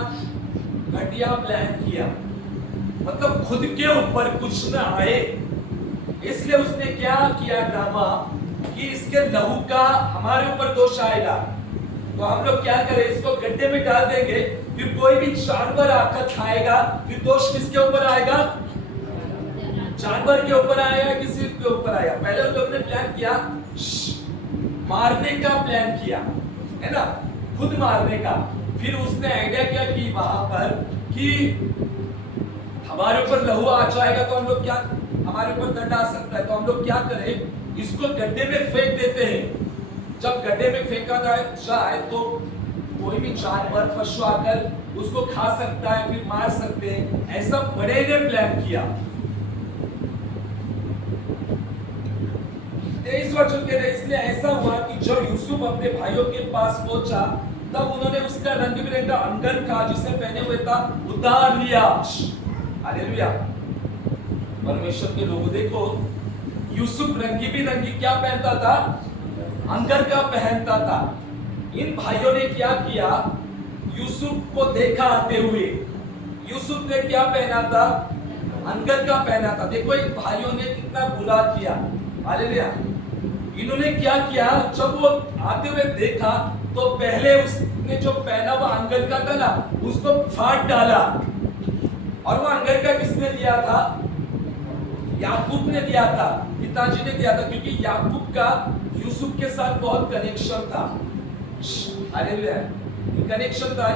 घटिया प्लान किया, मतलब खुद के ऊपर कुछ ना आए, इसलिए उसने क्या किया ड्रामा कि इसके लहू का हमारे ऊपर दोष आएगा, तो हम लोग क्या करें, इसको गड्ढे में डाल देंगे, फिर कोई भी जानवर आकर खाएगा, फिर दोष किसके ऊपर आएगा? जानवर के ऊपर आएगा, किसी के ऊपर आएगा। पहले उन लोगों ने प्लान किया, मारने का प्लान किया, है ना, खुद मारने का। फिर उसने आइडिया किया कि वहां पर कि हमारे ऊपर लहू आ जाएगा तो हम लोग क्या, हमारे ऊपर दंड आ सकता है, तो हम लोग क्या करें, इसको गड्ढे में फेंक देते हैं। जब गड्ढे में फेंका जाए तो कोई भी जानवर, पशु आकर उसको खा सकता है, फिर मार सकते हैं। ऐसा बड़े ने प्लान किया। 23 वचन कह रहे इसलिए ऐसा हुआ कि जब यूसुफ अपने भाइयों के पास पहुंचा तब उन्होंने उसका रंग बिरंगा अंगरखा जिसे पहने हुए था उतार लिया। हालेलुया। परमेश्वर के लोगों देखो, यूसुफ रंगी बिरंगी क्या पहनता था? अंगरखा पहनता था। इन भाइयों ने क्या किया? यूसुफ को देखा आते हुए, यूसुफ ने क्या पहना था? अंगरखा पहना था। देखो इन भाइयों ने कितना बुरा किया। हालेलुया। इन्होंने क्या किया? जब वो आते हुए देखा तो पहले उसने जो पहना हुआ अंगरखा था ना, उसको फाड़ डाला। और वो अंगरखा किसने दिया था? याकूब ने दिया था, पिताजी ने दिया था, क्योंकि याकूब का यूसुफ के साथ बहुत कनेक्शन था। हालेलुया। कनेक्शन था।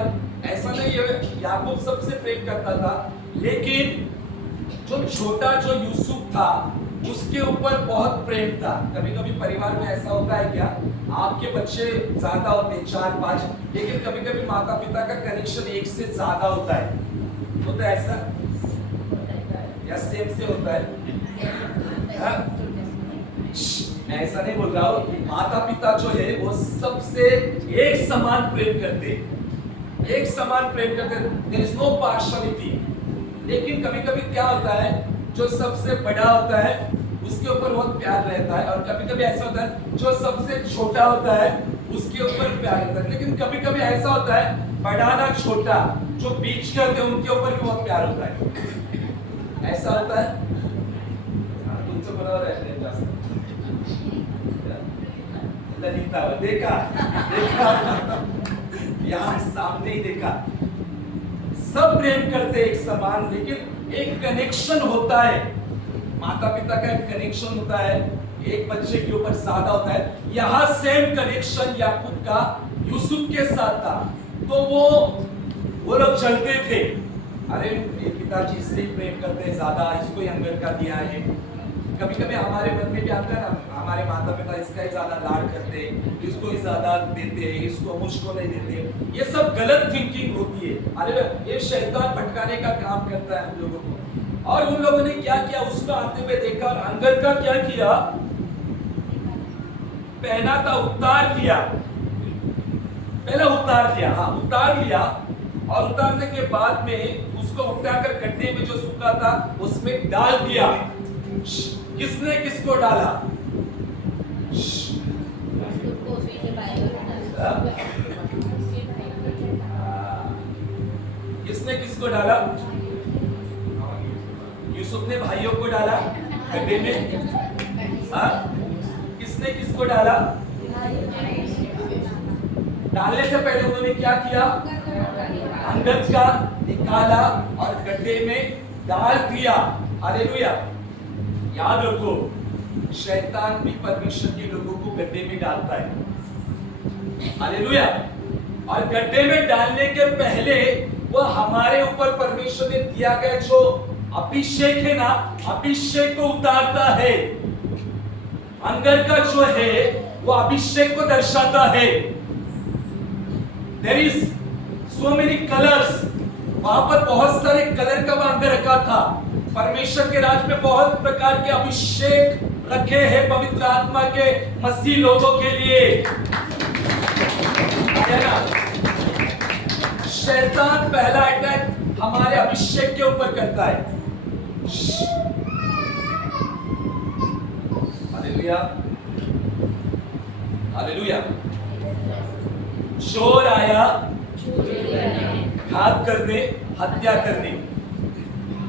ऐसा नहीं है याकूब सबसे प्रेम करता था, लेकिन जो छोटा जो यूसुफ था उसके ऊपर बहुत प्रेम था। कभी कभी परिवार में ऐसा होता है क्या? आपके बच्चे ज्यादा होते हैं, 4-5, लेकिन कभी कभी माता पिता का कनेक्शन एक से ज्यादा होता है। होता है ऐसा या सेम से होता है? मैं ऐसा नहीं बोल रहा हूँ। माता पिता जो है वो सबसे एक समान प्रेम करते, एक समान प्रेम करते। There is no partiality. लेकिन कभी कभी क्या होता है, जो सबसे बड़ा होता है उसके ऊपर बहुत प्यार रहता है, और कभी कभी ऐसा होता है जो सबसे छोटा होता है उसके ऊपर प्यार रहता है। लेकिन कभी कभी ऐसा होता है बड़ा ना छोटा, जो बीच के होते हैं उनके ऊपर भी बहुत प्यार होता है। ऐसा होता है। तुमसे बड़ा रहते हैं ललिता, देखा यहाँ सामने ही देखा। सब प्रेम करते एक समान, लेकिन एक कनेक्शन होता है। माता पिता का एक कनेक्शन होता है, एक बच्चे के ऊपर ज्यादा होता है। यहाँ सेम कनेक्शन याकूब का यूसुफ के साथ था, तो वो लोग चलते थे। अरे ये पिताजी इससे प्रेम करते हैं ज्यादा, इसको ही अंगरखा दिया है। कभी कभी हमारे मन में भी आता है ना, हमारे माता पिता इसका ही ज्यादा लाड करते हैं, इसको ही ज्यादा देते हैं, इसको मुझको नहीं देते। ये सब गलत थिंकिंग होती है। अरे ये शैतान भटकाने का काम करता है हम लोगों को। और उन लोगों ने क्या किया? उसको आते हुए देखा और अंगरखा क्या किया? पहना था, उतार लिया। पहले उतार लिया, हाँ उतार लिया। और उतारने के बाद में उसको उठाकर गड्ढे में जो सूखा था उसमें डाल दिया। किसने किसको डाला? किसने किसको डाला? यूसुफ ने भाइयों को डाला गड्ढे में। किसने किसको डाला? डालने से पहले उन्होंने क्या किया? अंगरखा निकाला और गड्ढे में डाल दिया। हालेलुया। याद रखो, शैतान भी परमेश्वर के लोगों को गड्ढे में डालता है। हालेलुया। और गड्ढे में डालने के पहले वो हमारे ऊपर परमेश्वर ने दिया गया जो अभिषेक है ना, अभिषेक को उतारता है। अंगरखा जो है वो अभिषेक को दर्शाता है। There is so many colors। वहां पर बहुत सारे कलर का वहां अंगरखा था। परमेश्वर के राज में बहुत प्रकार के अभिषेक रखे हैं पवित्र आत्मा के मसीह लोगों के लिए, है ना? शैतान पहला अटैक हमारे अभिषेक के ऊपर करता है। Hallelujah, hallelujah. चोर आया घात करने, हत्या करने।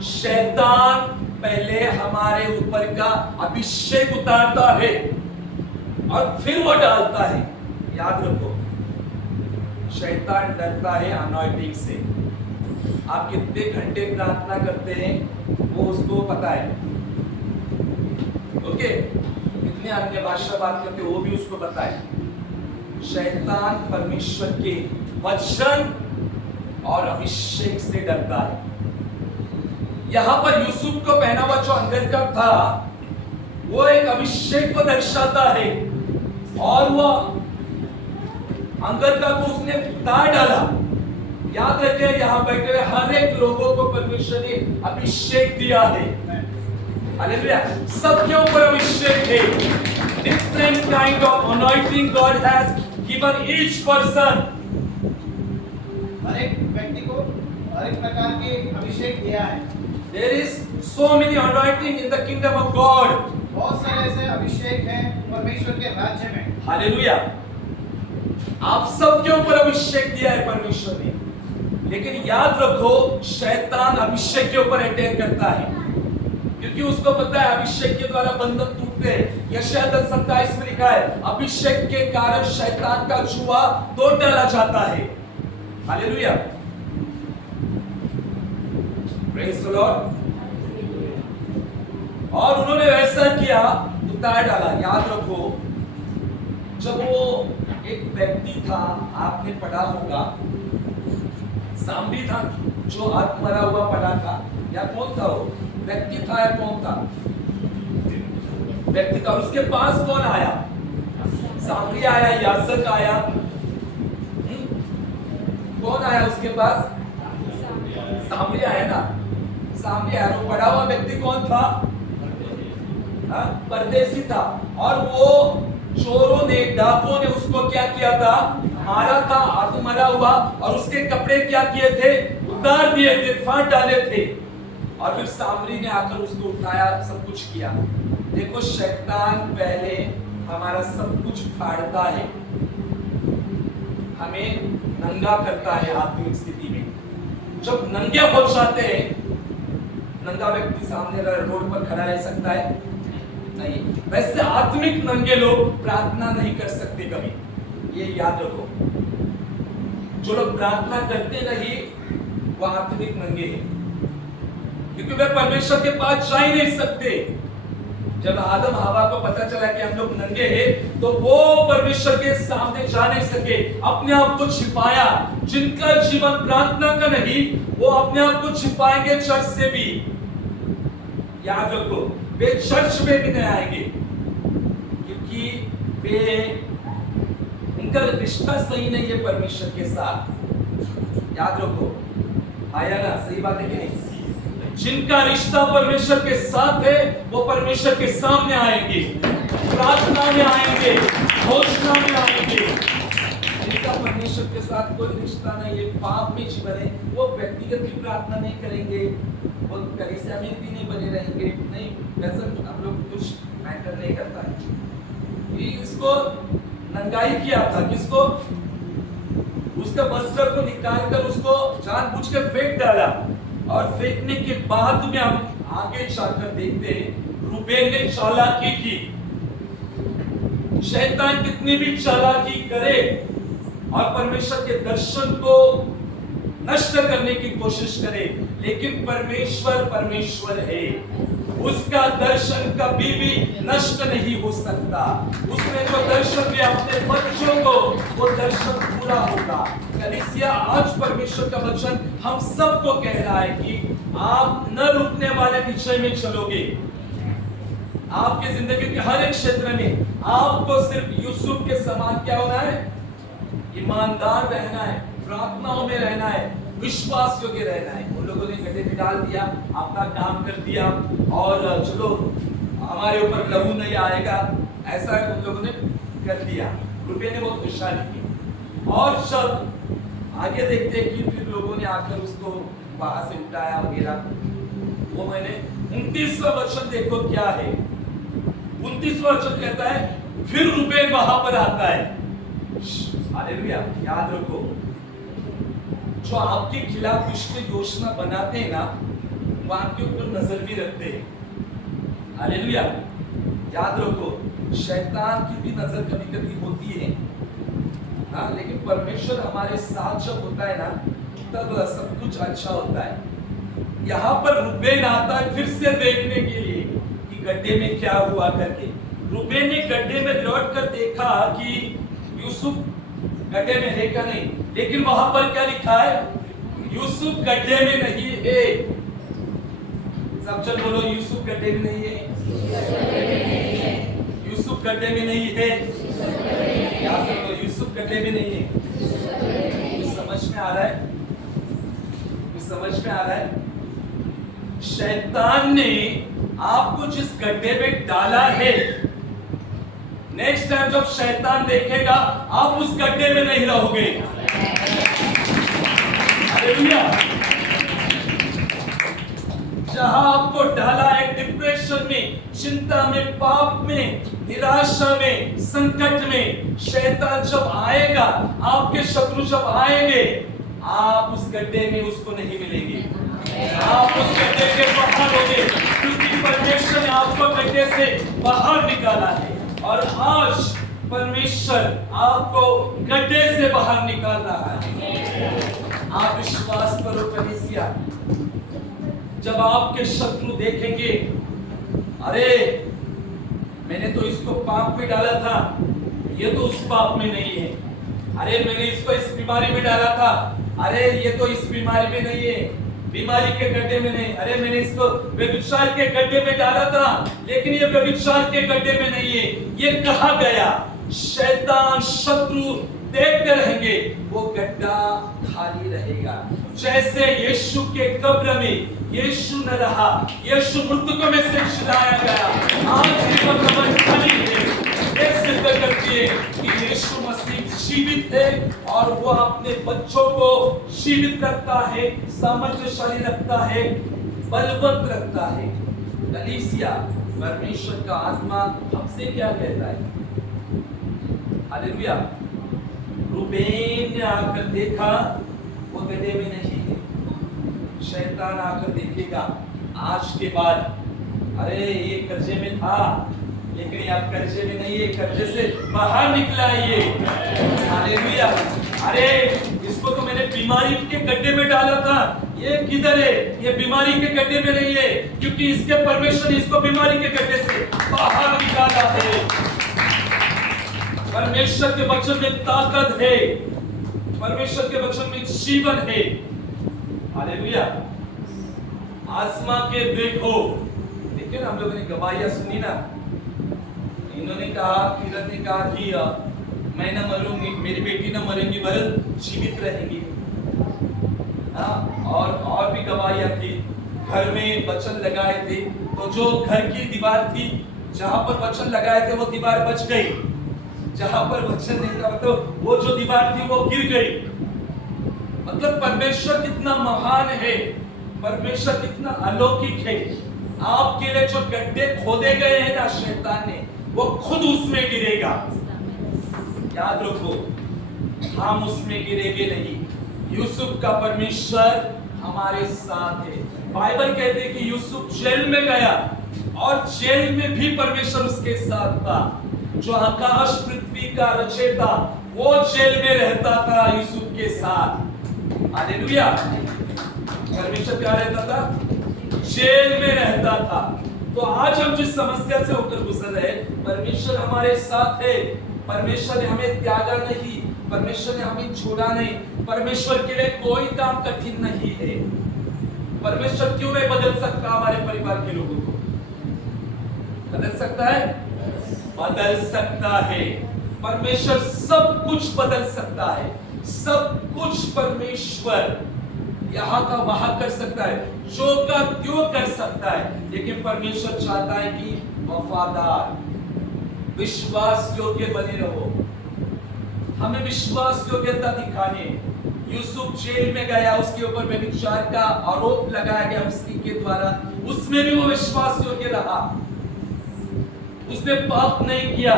शैतान पहले हमारे ऊपर का अभिषेक उतारता है और फिर वो डालता है। याद रखो, शैतान डरता है अनॉइंटिंग से। आप कितने घंटे प्रार्थना करते हैं वो उसको पता है। ओके, कितने अन्य भाषा बात करते हैं वो भी उसको पता है। शैतान परमेश्वर के वचन और अभिषेक से डरता है। यहां पर यूसुफ को पहना हुआ जो अंगरखा था वो एक अभिषेक को दर्शाता है, और वो अंगरखा को उसने उतार डाला। याद रखिए, यहां बैठे हुए हर एक लोगों को परमेश्वर ने अभिषेक दिया है। हालेलुया। सबके ऊपर अभिषेक है। different kind of anointing God has given each person. हर एक व्यक्ति को हर एक प्रकार के अभिषेक दिया है। There is so many anointing in the kingdom of God. बहुत सारे ऐसे अभिषेक हैं परमेश्वर के राज्य में। हालेलुया। आप सबके ऊपर अभिषेक दिया है परमेश्वर ने, लेकिन याद रखो शैतान अभिषेक के ऊपर अटैक करता है, क्योंकि उसको पता है अभिषेक के द्वारा बंधन टूटते हैं। यशायाह 10:27 में लिखा है अभिषेक के कारण शैतान का जुआ तोड़ डाला जाता है। हालेलुया। Praise the Lord. और उन्होंने वैसा किया, उतार डाला। याद रखो जब वो एक व्यक्ति था, आपने पढ़ा होगा, सामरी था जो हाथ मरा हुआ पड़ा था, या कौन था वो व्यक्ति था, या कौन था व्यक्ति था, उसके पास कौन आया? सामरी आया, याजक आया। कौन आया उसके पास? सामरी आया ना। सामरी आया। वो पड़ा हुआ व्यक्ति कौन था? परदेसी था। और वो चोरों ने, डाकुओं ने उसको क्या किया था? मारा था, हाथ मरा हुआ, और उसके कपड़े क्या किए थे? उतार दिए थे, फाड़ डाले थे। और फिर सामरी ने आकर उसको उठाया, सब कुछ किया। देखो शैतान पहले हमारा सब कुछ फाड़ता है, हमें नंगा करता है आत्मिक स्थिति में। जब नंगे हो जाते हैं, नंगा व्यक्ति सामने रोड पर खड़ा रह सकता है? नहीं। वैसे आत्मिक नंगे लोग प्रार्थना नहीं कर सकते कभी, ये याद रखो। जो लोग प्रार्थना करते नहीं वो आत्मिक नंगे हैं, क्योंकि वे परमेश्वर के पास जा ही नहीं सकते। जब आदम हवा को पता चला कि हम लोग नंगे हैं, तो वो परमेश्वर के सामने जा नहीं सके, अपने आप को छिपाया। जिनका जीवन प्रार्थना का नहीं, वो अपने आप को छिपाएंगे चर्च से भी। याद रखो वे चर्च में भी नहीं आएंगे, क्योंकि वे, उनका रिश्ता सही नहीं है परमेश्वर के साथ। याद रखो, आया ना? सही बात है कि नहीं? जिनका रिश्ता परमेश्वर के साथ है वो परमेश्वर के सामने आएंगे, प्रार्थना में आएंगे, घोषणा में आएंगे। जिनका परमेश्वर के साथ कोई रिश्ता नहीं है, पाप में जीवन है, वो व्यक्तिगत भी प्रार्थना नहीं करेंगे, वो कलीसिया में भी नहीं बने रहेंगे। नहीं, वैसा हम लोग कुछ मैटर नहीं करता है। इसको नंगाई किया था, किसको? उसका वस्त्र को निकाल कर उसको जानबूझ के फेंक डाला। और फेंकने के बाद में हम आगे चलकर देखते हैं रूबेन ने चालाकी की। शैतान कितनी भी चालाकी करे और परमेश्वर के दर्शन को नष्ट करने की कोशिश करे, लेकिन परमेश्वर परमेश्वर है, उसका दर्शन कभी भी नष्ट नहीं हो सकता। उसने जो दर्शन दिया अपने बच्चों को, वो दर्शन पूरा होगा। कलीसिया आज परमेश्वर का वचन हम सबको कह रहा है कि आप न रुकने वाले विषय में चलोगे। आपकी जिंदगी के हर एक क्षेत्र में आपको सिर्फ यूसुफ के समान क्या होना है? ईमानदार रहना है, प्रार्थनाओं में रहना है, विश्वास योग्य रहना है। उन लोगों ने गड्ढे में डाल दिया, अपना काम कर दिया, और चलो हमारे ऊपर लहू नहीं आएगा, ऐसा उन लोगों ने कर दिया। रुपये ने बहुत होशियारी की। और जब आगे देखते हैं कि फिर लोगों ने आकर उसको वहां से उठाया वगैरह, वो मैंने 29वां वचन देखो क्या है। 29वां वचन कहता है फिर रुपये वहां पर आता है। हालेलुया। याद रखो, जो आपके खिलाफ दुष्ट योजना बनाते हैं ना, वो आपके ऊपर नजर भी रखते हैं। हालेलुया। याद रखो, शैतान की भी नजर कभी कभी होती है, हाँ, लेकिन परमेश्वर हमारे साथ जब होता है ना, तब सब कुछ अच्छा होता है। यहाँ पर रूबेन आता है फिर से देखने के लिए कि गड्ढे में क्या हुआ करके। रूबेन ने गड्ढे में लौट कर देखा कि यूसुफ गड्ढे में है क्या नहीं, लेकिन वहां पर क्या लिखा है? यूसुफ गड्ढे में नहीं है। सब चल बोलो, यूसुफ गड्ढे में नहीं है। यूसुफ गड्ढे में नहीं है। क्या सब यूसुफ गड्ढे में नहीं है? कुछ समझ में आ रहा है? कुछ समझ में आ रहा है? शैतान ने आपको जिस गड्ढे में डाला है, नेक्स्ट टाइम जब शैतान देखेगा आप उस गड्ढे में नहीं रहोगे। हालेलुया। जहां आपको डाला है डिप्रेशन में, चिंता में, पाप में, निराशा में, संकट में, शैतान जब आएगा, आपके शत्रु जब आएंगे, आप उस गड्ढे में उसको नहीं मिलेंगे। आप उस गड्ढे के बाहर होंगे, क्योंकि परमेश्वर ने आपको गड्ढे से बाहर निकाला है। और आज परमेश्वर आपको गड्ढे से बाहर निकाल रहा है। आप विश्वास करो कलीसिया। जब आपके शत्रु देखेंगे, अरे मैंने तो इसको पाप में डाला था, ये तो उस पाप में नहीं है। अरे मैंने इसको इस बीमारी में डाला था, अरे ये तो इस बीमारी में नहीं है, बीमारी के गड्ढे में नहीं। अरे मैंने इसको व्यभिचार के गड्ढे में डाला था, लेकिन ये व्यभिचार के गड्ढे में नहीं है। ये कहा गया, शैतान शत्रु देखते रहेंगे, वो गड्ढा खाली रहेगा। जैसे यीशु के कब्र में यीशु न रहा, यीशु मृतकों में से जिलाया गया, आज जीवन कब्र खाली है। ये सिद्ध करती है कि यीशु मसीह जीवित है और वो अपने बच्चों को जीवित रखता है, सामर्थ्यशाली रखता है, बलवंत रखता है। कलीसिया, परमेश्वर का आत्मा हमसे क्या कहता है? हालेलुया। रूबेन ने आकर देखा, वो गड्ढे में नहीं है। शैतान आकर देखेगा आज के बाद, अरे ये कर्जे में था, लेकिन अब कर्जे में नहीं है, कर्जे से बाहर निकला है ये। हालेलुया। अरे इसको तो मैंने बीमारी के गड्ढे में डाला था, ये किधर है? ये बीमारी के गड्ढे में नहीं है, क्योंकि इसके परमेश्वर ने इसको बीमारी के गड्ढे से बाहर निकाला है। परमेश्वर के वचन में ताकत है, परमेश्वर के वचन में जीवन है। हालेलुया। आसमा के देखो, देखिए ना, हम लोगों ने गवाहियां सुनी ना। इन्होंने कहा, किरण ने कहा कि मैं न मरूंगी, मेरी बेटी न मरेंगी, वरन जीवित रहेंगी। और भी गवाहियां थी। घर में वचन लगाए थे, तो जो घर की दीवार थी, जहां पर वचन लगाए थे, वो दीवार बच गई। जहां पर वचन नहीं था, तो वो जो दीवार थी वो गिर गई। मतलब परमेश्वर कितना महान है, परमेश्वर कितना अलौकिक है। आपके लिए जो गड्ढे खोदे गए हैं ना शैतान ने, वो खुद उसमें गिरेगा। याद रखो, हम उसमें गिरेंगे नहीं। यूसुफ का परमेश्वर हमारे साथ है। बाइबल कहते हैं कि यूसुफ जेल में गया और जेल में भी परमेश्वर उसके साथ था। जो आकाश पृथ्वी का रचयिता, वो जेल में रहता था यूसुफ के साथ। हालेलुया। परमेश्वर क्या रहता था? जेल में रहता था। तो आज हम जिस समस्या से होकर गुजर रहे, परमेश्वर हमारे साथ है। परमेश्वर ने हमें त्यागा नहीं, परमेश्वर ने हमें छोड़ा नहीं। परमेश्वर के लिए कोई काम कठिन नहीं है। परमेश्वर क्यों नहीं बदल सकता हमारे परिवार के लोगों को? बदल सकता है, बदल सकता है। परमेश्वर सब कुछ बदल सकता है। सब कुछ परमेश्वर यहाँ का वहां कर सकता है, जो का त्यों कर सकता है। लेकिन परमेश्वर चाहता है कि वफादार, विश्वास योग्य बने रहो। हमें विश्वास योग्यता दिखाने। यूसुफ जेल में गया, उसके ऊपर व्यभिचार का आरोप लगाया गया उसके के द्वारा, उसमें भी वो विश्वास योग्य रहा। उसने पाप नहीं किया,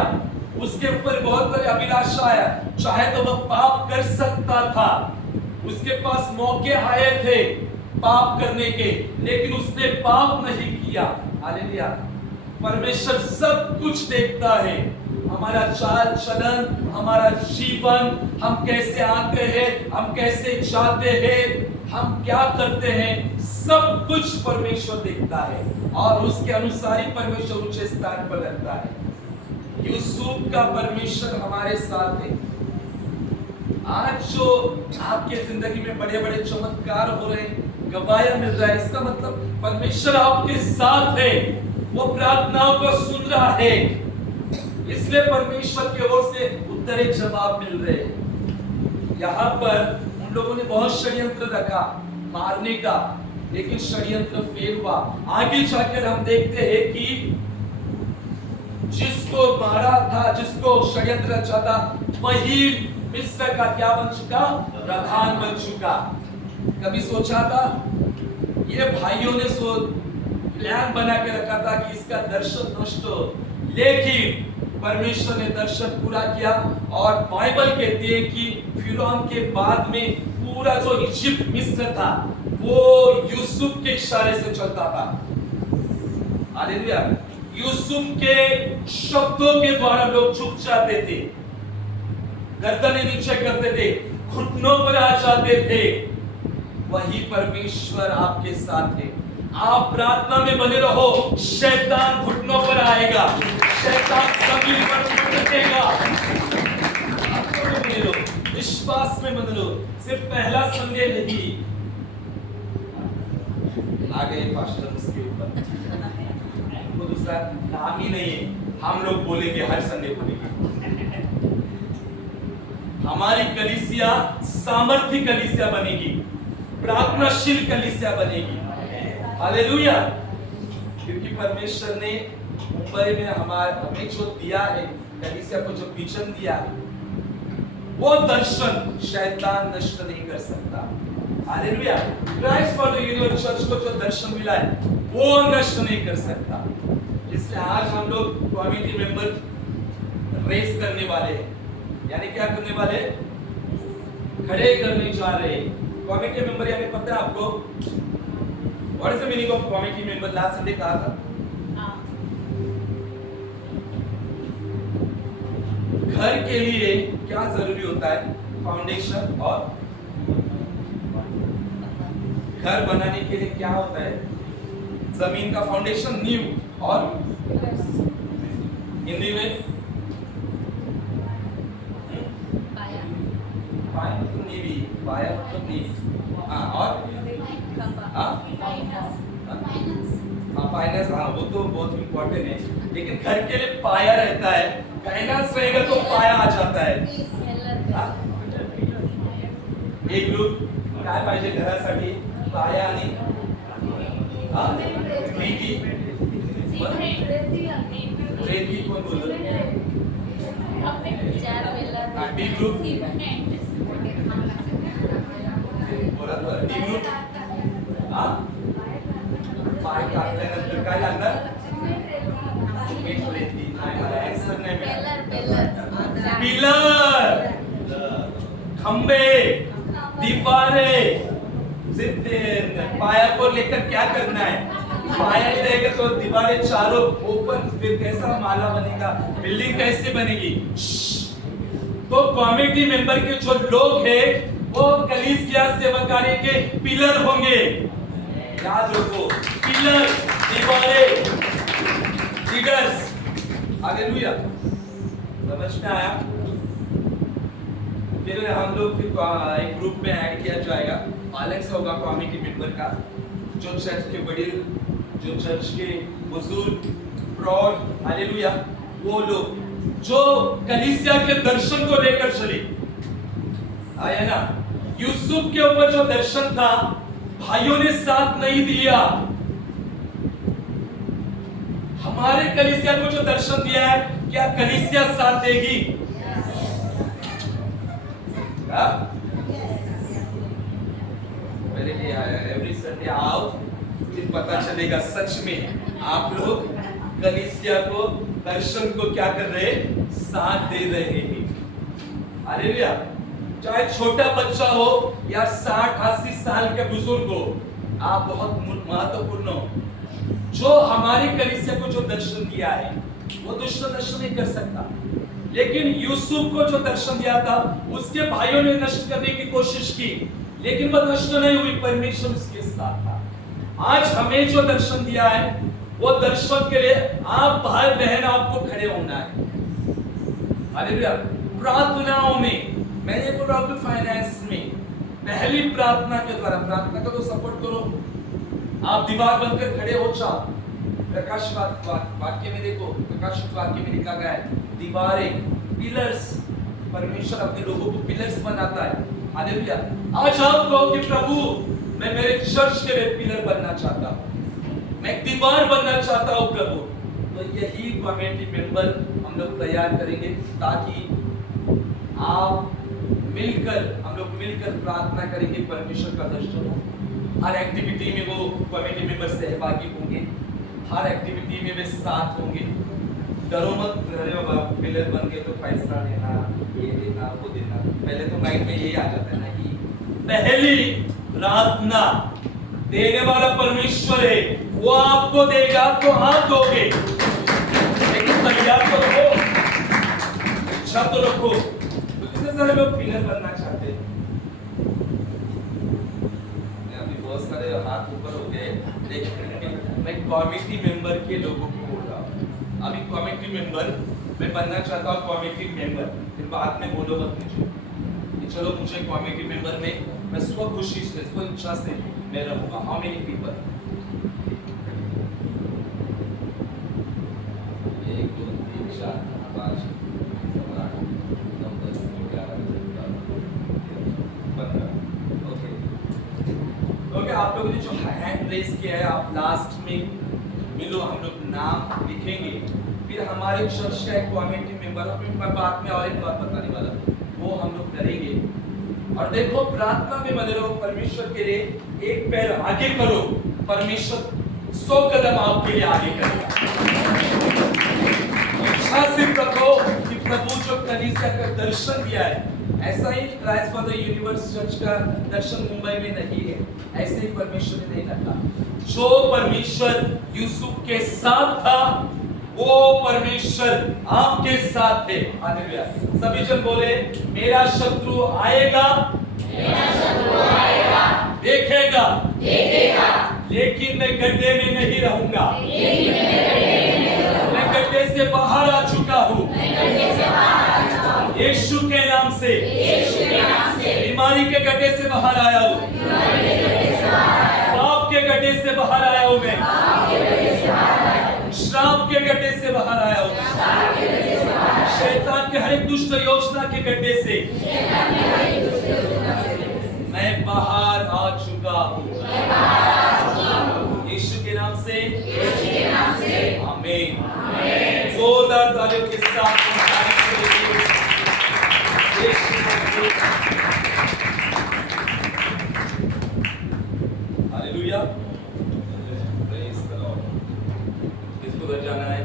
उसके ऊपर बहुत सारी अभिलाषा आया, चाहे तो वह पाप कर सकता था। उसके पास मौके आए थे पाप करने के, लेकिन उसने पाप नहीं किया। हालेलुया। परमेश्वर सब कुछ देखता है, हमारा चाल चलन, हमारा जीवन, हम कैसे आते हैं, हम कैसे जाते हैं, हम क्या करते हैं, सब कुछ परमेश्वर देखता है और उसके अनुसार ही परमेश्वर ऊंचे स्थान पर रहता है। यूसुफ का परमेश्वर हमारे साथ है। आज जो आपके जिंदगी में बड़े बड़े चमत्कार हो रहे हैं, गवाहियां मिल रहा है, इसका मतलब परमेश्वर आपके साथ है। वो प्रार्थनाओं को सुन रहा है, इसलिए परमेश्वर की ओर से उत्तरे जवाब मिल रहे हैं। यहाँ पर उन लोगों ने बहुत षड्यंत्र रखा मारने का, लेकिन षड्यंत्र फेल हुआ। आगे जाकर हम देखते हैं कि जिसको मारा था, जिसको षड्यंत्र रचा था, वही मिस्र का क्या बन चुका? प्रधान बन चुका। कभी सोचा था? ये भाइयों ने प्लान बना के रखा था कि इसका दर्शन नष्ट हो, लेकिन परमेश्वर ने दर्शन पूरा किया। और बाइबल कहती है कि फिरौन के बाद में पूरा जो इजिप्ट मिस्र था वो यूसुफ के इशारे से चलता था। हालेलुया। यूसुफ के शब्दों के द्वारा लोग झुक जाते थे, गर्दनें नीचे करते थे, घुटनों पर आ जाते थे। वही परमेश्वर आपके साथ है। आप प्रार्थना में बने रहो, शैतान घुटनों पर आएगा, शैतान जमीन पर पटकेगा। आत्मा में बने रहो, विश्वास में बने रहो। सिर्फ पहला संडे नहीं, आ गए पास्टर उसके ऊपर, वो दूसरा नाम ही नहीं है। हम लोग बोलेंगे, हर संडे बोलेंगे। हमारी कलीसिया सामर्थ्य कलीसिया बनेगी, प्रार्थनाशील कलीसिया बनेगी। हालेलुया। क्योंकि परमेश्वर ने मुंबई में हमें जो दिया है, कलीसिया को जो विजन दिया है, वो दर्शन शैतान नष्ट नहीं कर सकता। Hallelujah. Christ for the universal church को जो दर्शन मिला है वो नष्ट नहीं कर सकता। इसलिए आज हम लोग कमिटी मेंबर रेस करने वाले हैं, यानी क्या करने वाले? खड़े करने जा रहे हैं। कमिटी मेंबर यानी पता है आपको what is the meaning of committee member? Last Sunday कहा था। घर के लिए क्या जरूरी होता है? फाउंडेशन। और घर बनाने के लिए क्या होता है? जमीन का फाउंडेशन, नींव। और हिंदी में पाया मतलब नीवी, पाया मतलब नींव। हाँ, और फाइनेंस। हाँ, वो तो बहुत इम्पोर्टेंट है, लेकिन घर के लिए पाया रहता है। फाइनेंस रहेगा तो पाया आ जाता है। एक ग्रुप काय पाहिजे घरासाठी? पाया आणि रेती कोण बोलतो? डी ग्रुप बोला तो डी ग्रुप। हाँ, पाय टाकल्यानंतर काय लागणार? सिमेंट रेती। नाही, मला आन्सर नाही मिळाला। पिलर, खंबे, दीवारें। पाया को लेकर क्या करना है? पाया ही रहेगा तो दीवारें चारों ओपन, फिर कैसा माला बनेगा, बिल्डिंग कैसे बनेगी? तो कमिटी मेंबर के जो लोग हैं वो कलीसिया सेवकार्य के पिलर होंगे। याद रखो, पिलर, दीवारें, फिगर्स। हालेलुया। समझ में आया? फिर हम लोग एक ग्रुप में ऐड किया जाएगा। एलेक्स होगा कमिटी मेंबर का, जो चर्च के वडील, जो चर्च के बुजुर्ग, प्रौढ़, हालेलुया, वो लोग जो कलीसिया के दर्शन को लेकर चले। आया ना? यूसुफ के ऊपर जो दर्शन था, भाइयों ने साथ नहीं दिया। हमारे कलीसिया को जो दर्शन दिया है, क्या कलीसिया साथ देगी? मेरे लिए एवरी संडे आओ, फिर पता चलेगा सच में आप लोग कलीसिया को, दर्शन को क्या कर रहे हैं? साथ दे रहे हैं। हालेलुया। चाहे छोटा बच्चा हो या 60-80 साल के बुजुर्ग हो, आप बहुत महत्वपूर्ण हो। जो हमारी कलीसिया को जो दर्शन दिया है वो दुष्ट दर्शन नहीं कर सकता, लेकिन यूसुफ को जो दर्शन दिया था उसके भाइयों ने नष्ट करने की कोशिश की, लेकिन वह नष्ट नहीं हुई, परमेश्वर उसके साथ था। आज हमें जो दर्शन दिया है वो दर्शन के लिए आप भाई बहन आपको खड़े होना है। हालेलुया। प्रार्थनाओं में, मैंने बोला आपको फाइनेंस में, पहली प्रार्थना के द्वारा, प्रार्थना को तो सपोर्ट करो। आप दीवार बनकर खड़े हो जाओ। प्रकाश वाक्य में देखो, प्रकाश वाक्य में लिखा गया है दीवारें, पिलर्स। परमेश्वर अपने लोगों को पिलर्स बनाता है। हालेलुया। आज आप कहो कि प्रभु मैं मेरे चर्च के लिए पिलर बनना चाहता हूँ, मैं दीवार बनना चाहता हूँ प्रभु, तो तो यही कमेटी मेंबर हम लोग तैयार करेंगे ताकि आप हम लोग मिलकर प्रार्थना करेंगे, परमेश्वर का दर्शन हो। हर एक्टिविटी में वो कमेटी मेंबर सहभागी होंगे, हर एक्टिविटी में वे साथ होंगे। डरो मत, अरे बाबा पिलर बन गए तो पैसा देना, ये देना, वो देना। पहले तो माइंड में यही आ जाता है ना कि पहली प्रार्थना देने वाला परमेश्वर है, वो आपको देगा, आपको हाथ दोगे, लेकिन तैयार तो रहो, इच्छा तो रखो। तो कितने सारे लोग पिलर बनना चाहते हैं? अभी बहुत सारे हाथ ऊपर हो गए, लेकिन मैं कमेटी मेंबर के लोगों को बोल रहा हूँ। अभी कमेटी मेंबर मैं बनना चाहता हूँ, कमेटी मेंबर। फिर बाद में बोलो मत मुझे कि चलो मुझे कमेटी मेंबर में मैं स्व खुशी से, स्व इच्छा से मैं रहूंगा। How many people? 1 2 3 4 5 7 8 9 10 11 12 15। ओके, आप लोगों ने जो हैंड रेस किया है, आप लास्ट में मिलो, हम लोग नाम लिखेंगे। फिर हमारे चर्च का एक कमेटी मेंबर, मैं बाद में और एक बात बताने वाला, वो हम लोग करेंगे। और देखो, प्रार्थना में बने रहो, परमेश्वर के लिए एक पैर आगे करो, परमेश्वर 100 कदम आपके लिए आगे करेगा। इच्छा सिर्फ रखो कि प्रभु जो कलीसिया का दर्शन दिया है, ऐसा ही Christ for the universe church का दर्शन मुंबई में नहीं है, ऐसे ही परमेश्वर ने नहीं रखा। जो परमेश्वर यूसुफ के साथ था, वो परमेश्वर आपके साथ है। हालेलुया। सभी जन बोले, मेरा शत्रु आएगा, देखेगा, लेकिन मैं गड्ढे में नहीं रहूंगा। मैं गड्ढे से बाहर आ चुका हूँ, यीशु के नाम से। बीमारी के गड्ढे से बाहर आया हूँ, पाप के गड्ढे से बाहर आया हूँ, मैं श्राप के गड्ढे से बाहर आया हूँ, शैतान के हर एक दुष्ट योजना के गड्ढे से मैं बाहर आ चुका हूँ, यीशु के नाम से। आमीन। जोरदार तालियों के साथ हालेलुया। Praise the Lord. किसको घर जाना है?